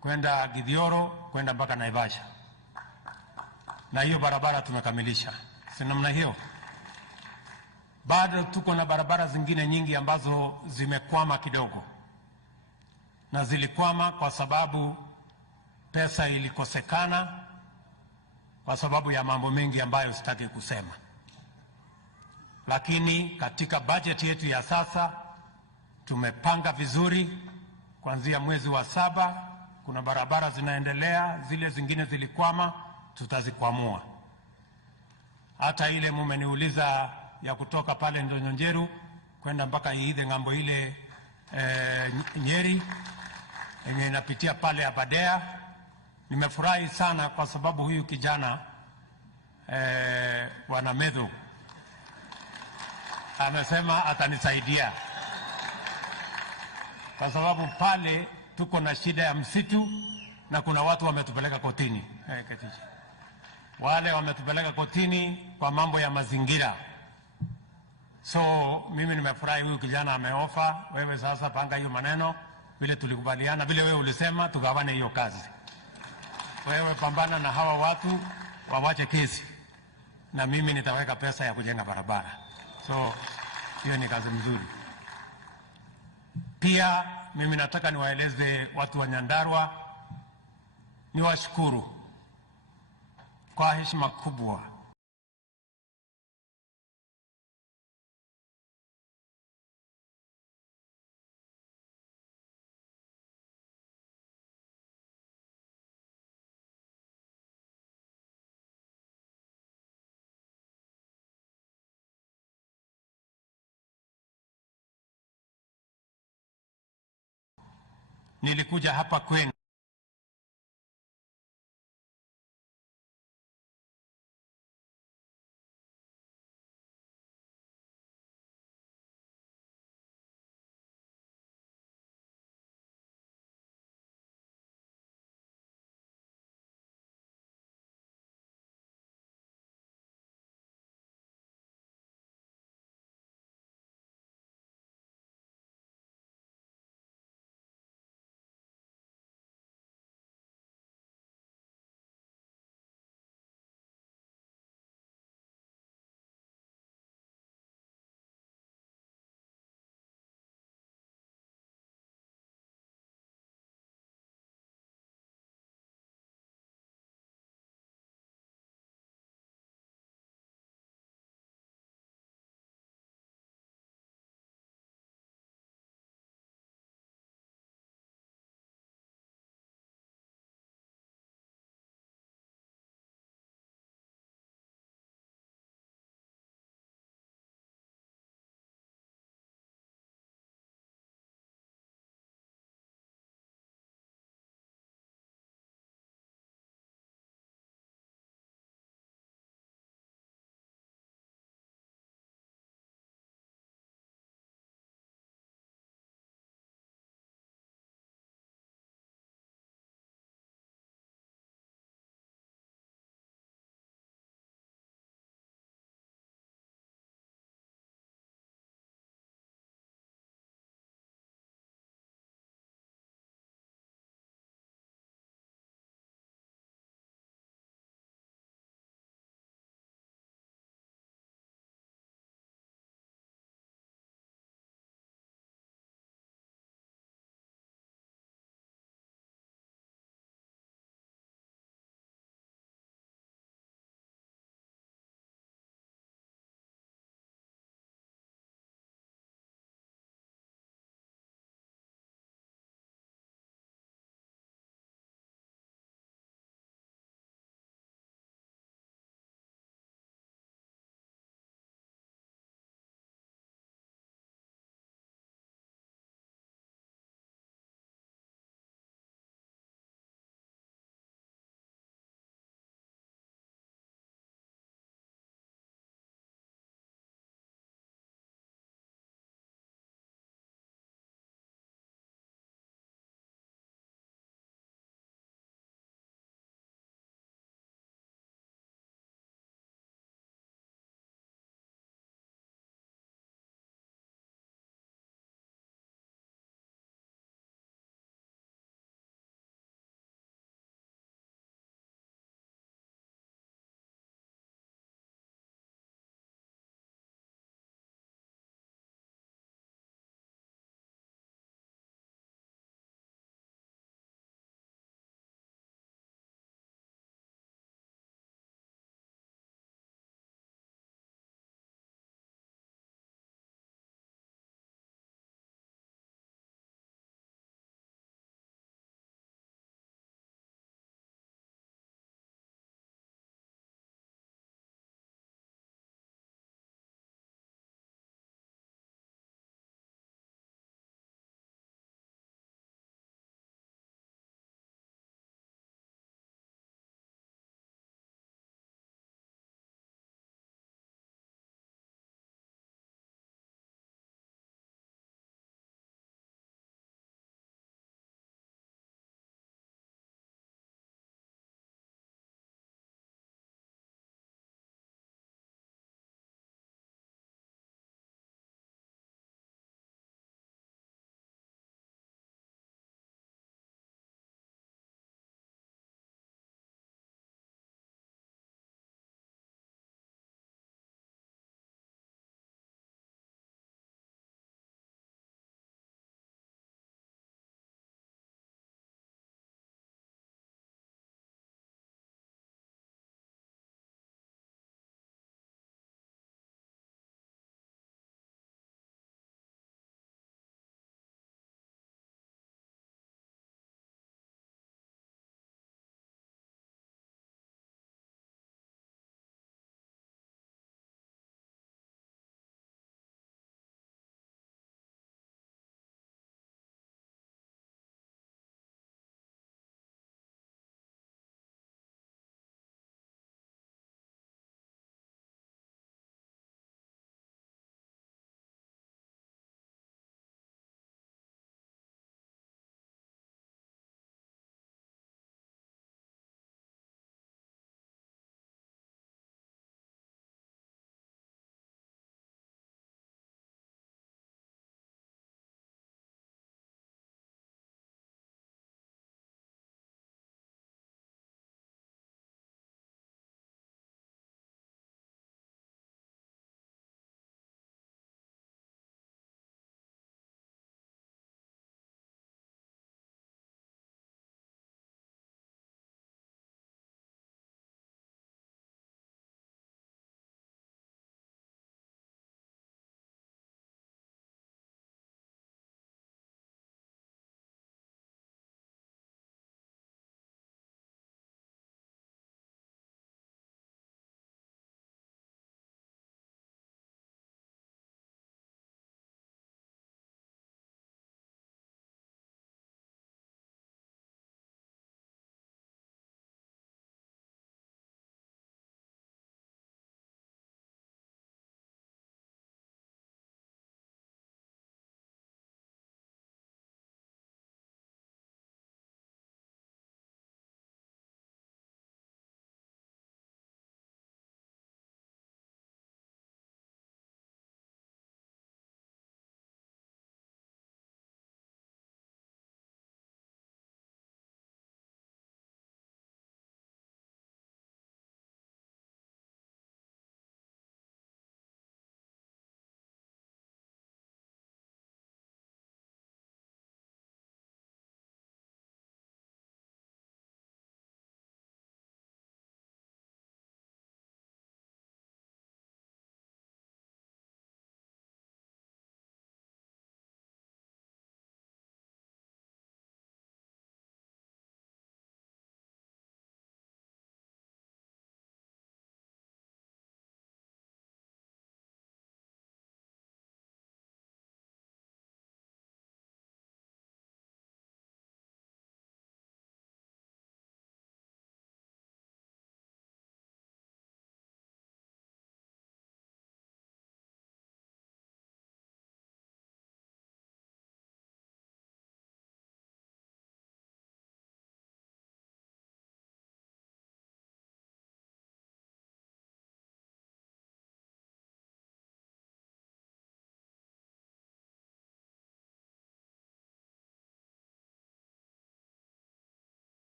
kwenda Githioro kwenda mpaka Naivasha, na hiyo barabara tumekamilisha. Si namna hiyo? Bado tuko na barabara zingine nyingi ambazo zimekwama kidogo, na zilikwama kwa sababu pesa ilikosekana, kwa sababu ya mambo mengi ambayo sitaki kusema. Lakini katika budget yetu ya sasa tumepanga vizuri. Kuanzia mwezi wa 7 kuna barabara zinaendelea, zile zingine zilikwama tutazikwamua. Hata ile mumeniuliza ya kutoka pale Ndonyonjeru kwenda mpaka Iithe ng'ambo ile Nyeri yenye inapitia pale Abadea. Nimefurahi sana kwa sababu huyu kijana Bwana Medho amesema atanisaidia, kwa sababu pale tuko na shida ya msitu na kuna watu wametupeleka kotini. Wale wametupeleka kotini kwa mambo ya mazingira. So mimi nimefurahi huyu kijana ameofa. Wewe sasa panga hiyo maneno vile tulikubaliana, vile wewe ulisema tugawane hiyo kazi. Wewe pambana na hawa watu wawache kesi, na mimi nitaweka pesa ya kujenga barabara. So hiyo ni kazi mzuri. Pia mimi nataka niwaeleze watu wa Nyandarua, niwashukuru kwa heshima kubwa nilikuja hapa kwenu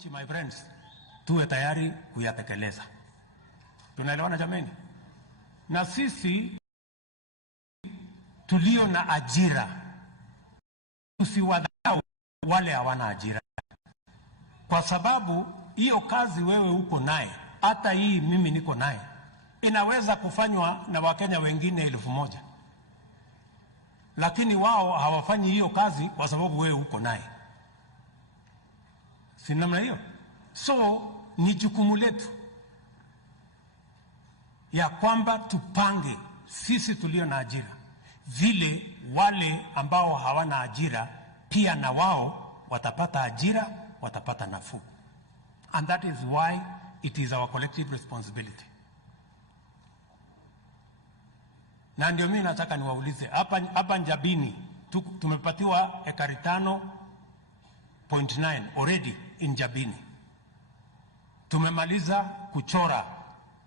nchi, my friends, tuwe tayari kuyatekeleza. Tunaelewana jameni? Na sisi tulio na ajira, tusiwadharau wale hawana ajira, kwa sababu hiyo kazi wewe uko naye, hata hii mimi niko naye, inaweza kufanywa na Wakenya wengine 1,000, lakini wao hawafanyi hiyo kazi kwa sababu wewe uko naye. Si namna hiyo? So ni jukumu letu ya kwamba tupange sisi tulio na ajira vile wale ambao hawana ajira pia na wao watapata ajira, watapata nafuu. And that is why it is our collective responsibility. Na ndio mimi nataka niwaulize hapa Njabini tumepatiwa ekari 5.9 already in Njabini. Tumemaliza kuchora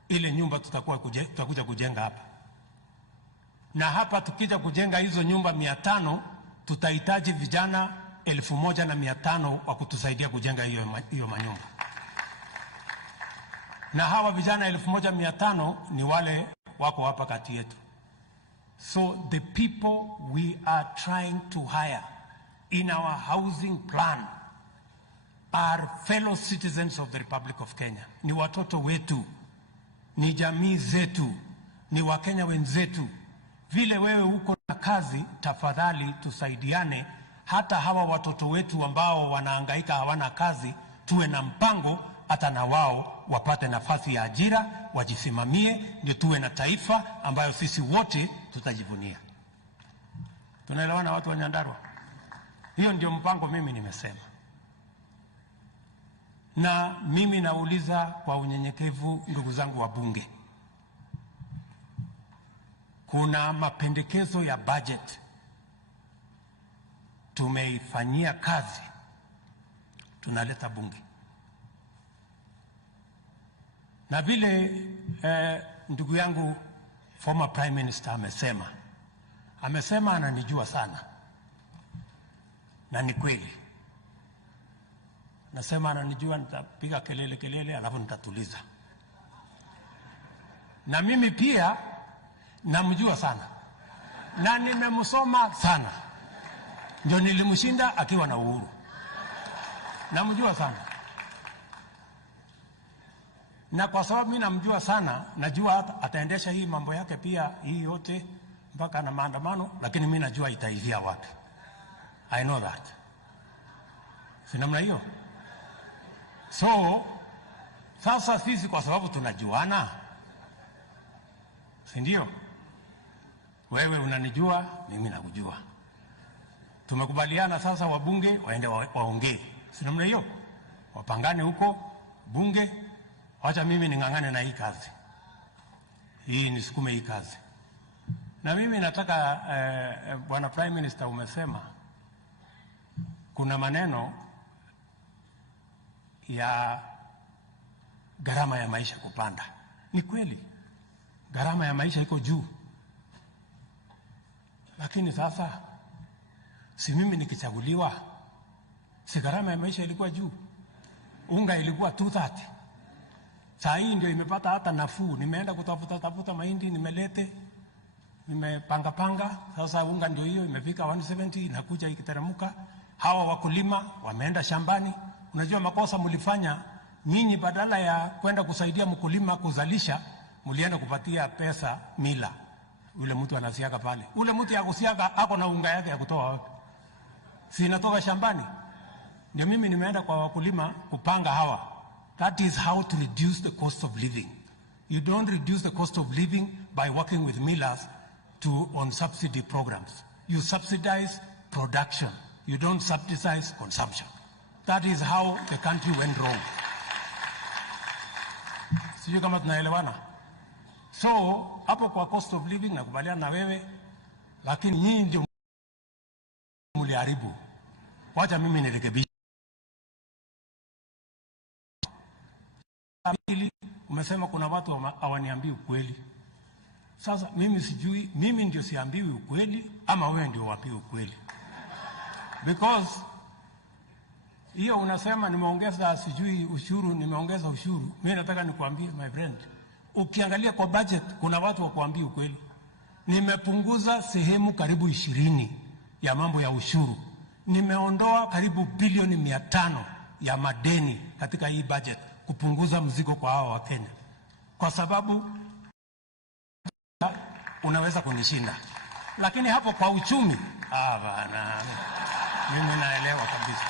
ile nyumba tutakuja kujenga hapa. Na hapa tukija kujenga hizo nyumba 500, tutahitaji vijana 1,500 wa kutusaidia kujenga hiyo manyumba. Na hawa vijana 1,500 ni wale wako hapa kati yetu. So the people we are trying to hire in our housing plan are fellow citizens of the Republic of Kenya. Ni watoto wetu, ni jamii zetu, ni Wakenya wenzetu. Vile wewe uko na kazi, tafadhali tusaidiane. Hata hawa watoto wetu ambao wanahangaika hawana kazi, tuwe na mpango hata na wao wapate nafasi ya ajira, wajisimamie, ndio tuwe na taifa ambayo sisi wote tutajivunia. Tunaelewana watu wa Nyandarua? Hiyo ndio mpango mimi nimesema. Na mimi nauliza kwa unyenyekevu, ndugu zangu wa bunge, kuna mapendekezo ya budget tumeifanyia kazi, tunaleta bunge. Na vile ndugu yangu former prime minister amesema ananijua sana, na ni kweli. Nasema ananijua, nitapiga kelele alafu nitatuliza. Na mimi pia namjua sana na nimemsoma sana, ndio nilimshinda akiwa na uhuru. Namjua sana, na kwa sababu mimi namjua sana, najua ataendesha hii mambo yake pia hii yote mpaka na maandamano, lakini mimi najua itaivia wapi. I know that. Si namna hiyo? So sasa sisi kwa sababu tunajuana, si ndio? Wewe unanijua, mimi nakujua. Tumekubaliana sasa wabunge waende waongee. Si namna hiyo? Wapangane huko bunge, wacha mimi ningangane na hii kazi. Hii nisukume hii kazi. Na mimi nataka Bwana Prime Minister, umesema kuna maneno ya gharama ya maisha kupanda. Ni kweli gharama ya maisha iko juu, lakini sasa si mimi nikichaguliwa, si gharama ya maisha ilikuwa juu? Unga ilikuwa 230, saa hii ndio imepata hata nafuu. Nimeenda kutafuta mahindi, nimepanga, sasa unga ndio hiyo imefika 170, inakuja ikiteremka. Hawa wakulima wameenda shambani. Unajua makosa mlifanya nyinyi, badala ya kwenda kusaidia mkulima kuzalisha, mlienda kupatia pesa mila. Ule mtu anasiaga pale, ule mtu ya kusiaga ako na unga yake ya kutoa wapi? Si inatoka shambani. Ndio mimi nimeenda kwa wakulima kupanga hawa. That is how to reduce the cost of living. You don't reduce the cost of living by working with millers on subsidy programs. You subsidize production. You don't subsidize consumption. That is how the country went wrong. Sijui kama tunaelewana. So hapo kwa cost of living nakubaliana na wewe, lakini nyinyi ndio mliharibu. Wacha mimi nirekebishe. Umesema kuna watu hawaniambii ukweli. Sasa mimi sijui, mimi ndio siambiwi ukweli ama wewe ndio wapi ukweli? Because Hiyo unasema nimeongeza sijui ushuru, nimeongeza ushuru. Mimi nataka nikuambie my friend, ukiangalia kwa budget kuna watu wa kuambia ukweli. Nimepunguza sehemu karibu 20 ya mambo ya ushuru. Nimeondoa karibu bilioni 500 ya madeni katika hii budget kupunguza mzigo kwa hao wa Kenya. Kwa sababu unaweza kunishinda. Lakini hapo kwa uchumi, bana, mimi naelewa kabisa.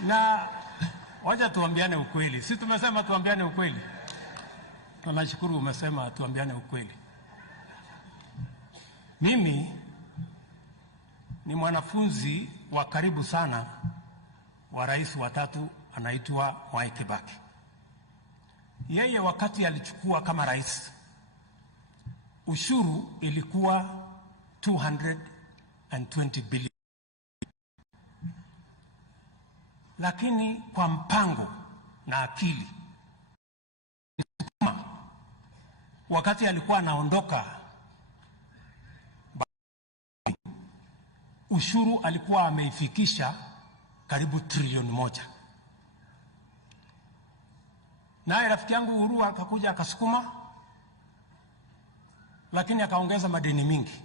Na wacha tuambiane ukweli. Si tumesema tuambiane ukweli? Tunashukuru umesema tuambiane ukweli. Mimi ni mwanafunzi wa karibu sana wa rais wa 3 anaitwa Mwai Kibaki. Yeye wakati alichukua kama rais, ushuru ilikuwa 220 billion. Lakini kwa mpango na akili, wakati alikuwa anaondoka, ushuru alikuwa ameifikisha karibu trilioni 1. Naye rafiki yangu Uhuru akakuja akasukuma, lakini akaongeza madeni mingi.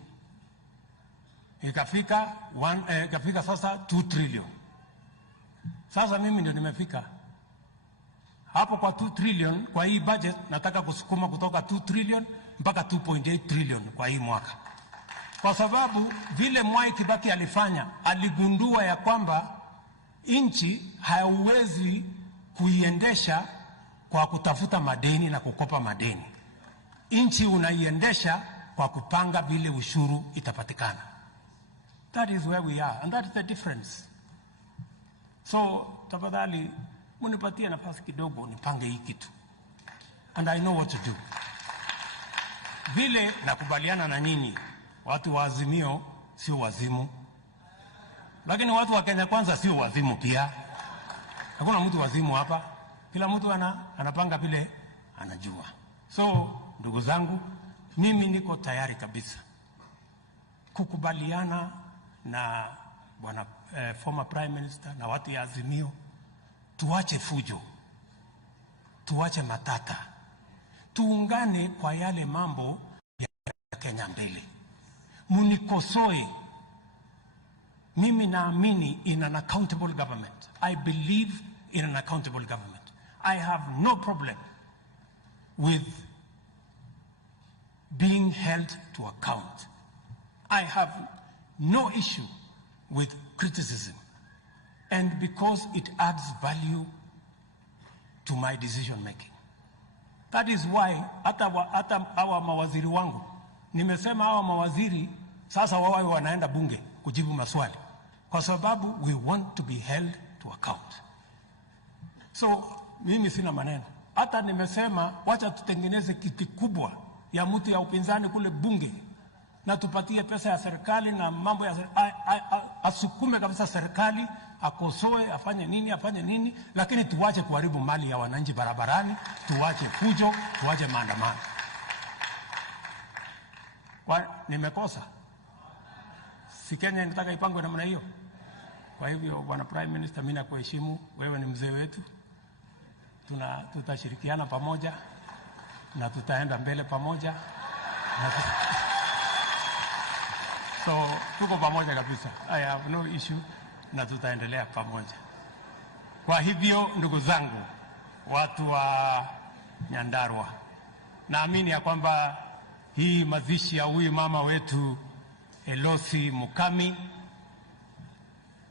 Ikafika sasa 2 trillion. Sasa mimi ndio nimefika hapo kwa 2 trillion. Kwa hii budget nataka kusukuma kutoka 2 trillion mpaka 2.8 trillion kwa hii mwaka. Kwa sababu vile Mwai Kibaki alifanya, aligundua ya kwamba nchi hauwezi kuiendesha kwa kutafuta madeni na kukopa madeni. Nchi unaiendesha kwa kupanga vile ushuru itapatikana. That is where we are and that is the difference. So tafadhali munipatie nafasi kidogo nipange hii kitu. And I know what to do. Vile nakubaliana na nyinyi, watu wa Azimio sio wazimu. Lakini watu wa Kenya Kwanza sio wazimu pia. Hakuna mtu wazimu hapa. Kila mtu anapanga vile anajua. So ndugu zangu, mimi niko tayari kabisa kukubaliana na bwana former prime minister na watu ya Azimio. Tuache fujo, tuache matata, tuungane kwa yale mambo ya Kenya mbele. Munikosoe, mimi naamini in an accountable government. I believe in an accountable government. I have no problem with being held to account. I have no issue with criticism, and because it adds value to my decision making. That is why hata hawa mawaziri wangu, nimesema hawa mawaziri sasa wawe wanaenda bunge kujibu maswali, kwa sababu we want to be held to account. So mimi sina maneno. Hata nimesema wacha tutengeneze kiti kubwa ya mtu ya upinzani kule bunge, na tupatie pesa ya serikali na mambo ya asukume kabisa serikali, akosoe, afanye nini, lakini tuwache kuharibu mali ya wananchi barabarani, tuwache fujo, tuwache maandamano. Nimekosa? Si Kenya inataka ipangwe namna hiyo? Kwa hivyo bwana prime minister, mimi nakuheshimu, wewe ni mzee wetu. Tutashirikiana pamoja na tutaenda mbele pamoja. So tuko pamoja kabisa. I have no issue na tutaendelea pamoja. Kwa hivyo ndugu zangu, watu wa Nyandarua, naamini ya kwamba hii mazishi ya huyu mama wetu Eulogy Mukami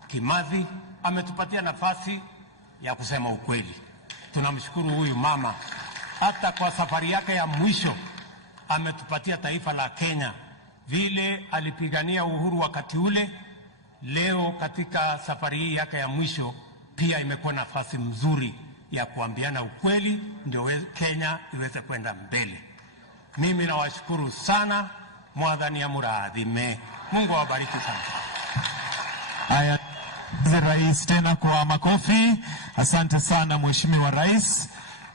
Kimathi ametupatia nafasi ya kusema ukweli. Tunamshukuru huyu mama, hata kwa safari yake ya mwisho ametupatia taifa la Kenya vile alipigania uhuru wakati ule. Leo katika safari hii yake ya mwisho pia imekuwa nafasi mzuri ya kuambiana ukweli, ndio Kenya iweze kwenda mbele. Mimi nawashukuru sana. Mwadhani ya muradhime. Mungu awabariki sana. Haya, rais tena kwa makofi. Asante sana Mheshimiwa Rais.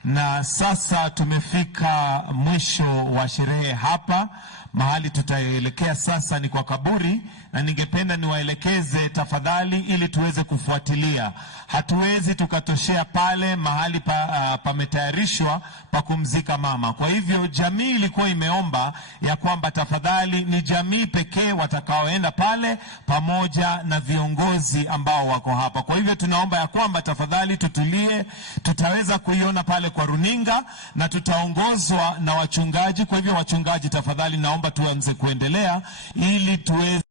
Na sasa tumefika mwisho wa sherehe hapa. mahali tutaelekea sasa ni kwa kaburi, na ningependa niwaelekeze tafadhali ili tuweze kufuatilia. Hatuwezi tukatoshea pale mahali pametayarishwa pa kumzika mama. Kwa hivyo jamii ilikuwa imeomba ya kwamba tafadhali ni jamii pekee watakaoenda pale pamoja na viongozi ambao wako hapa. Kwa hivyo tunaomba ya kwamba tafadhali tutulie. Tutaweza kuiona pale kwa runinga na tutaongozwa na wachungaji. Kwa hivyo wachungaji, tafadhali naomba tuanze kuendelea ili tuweze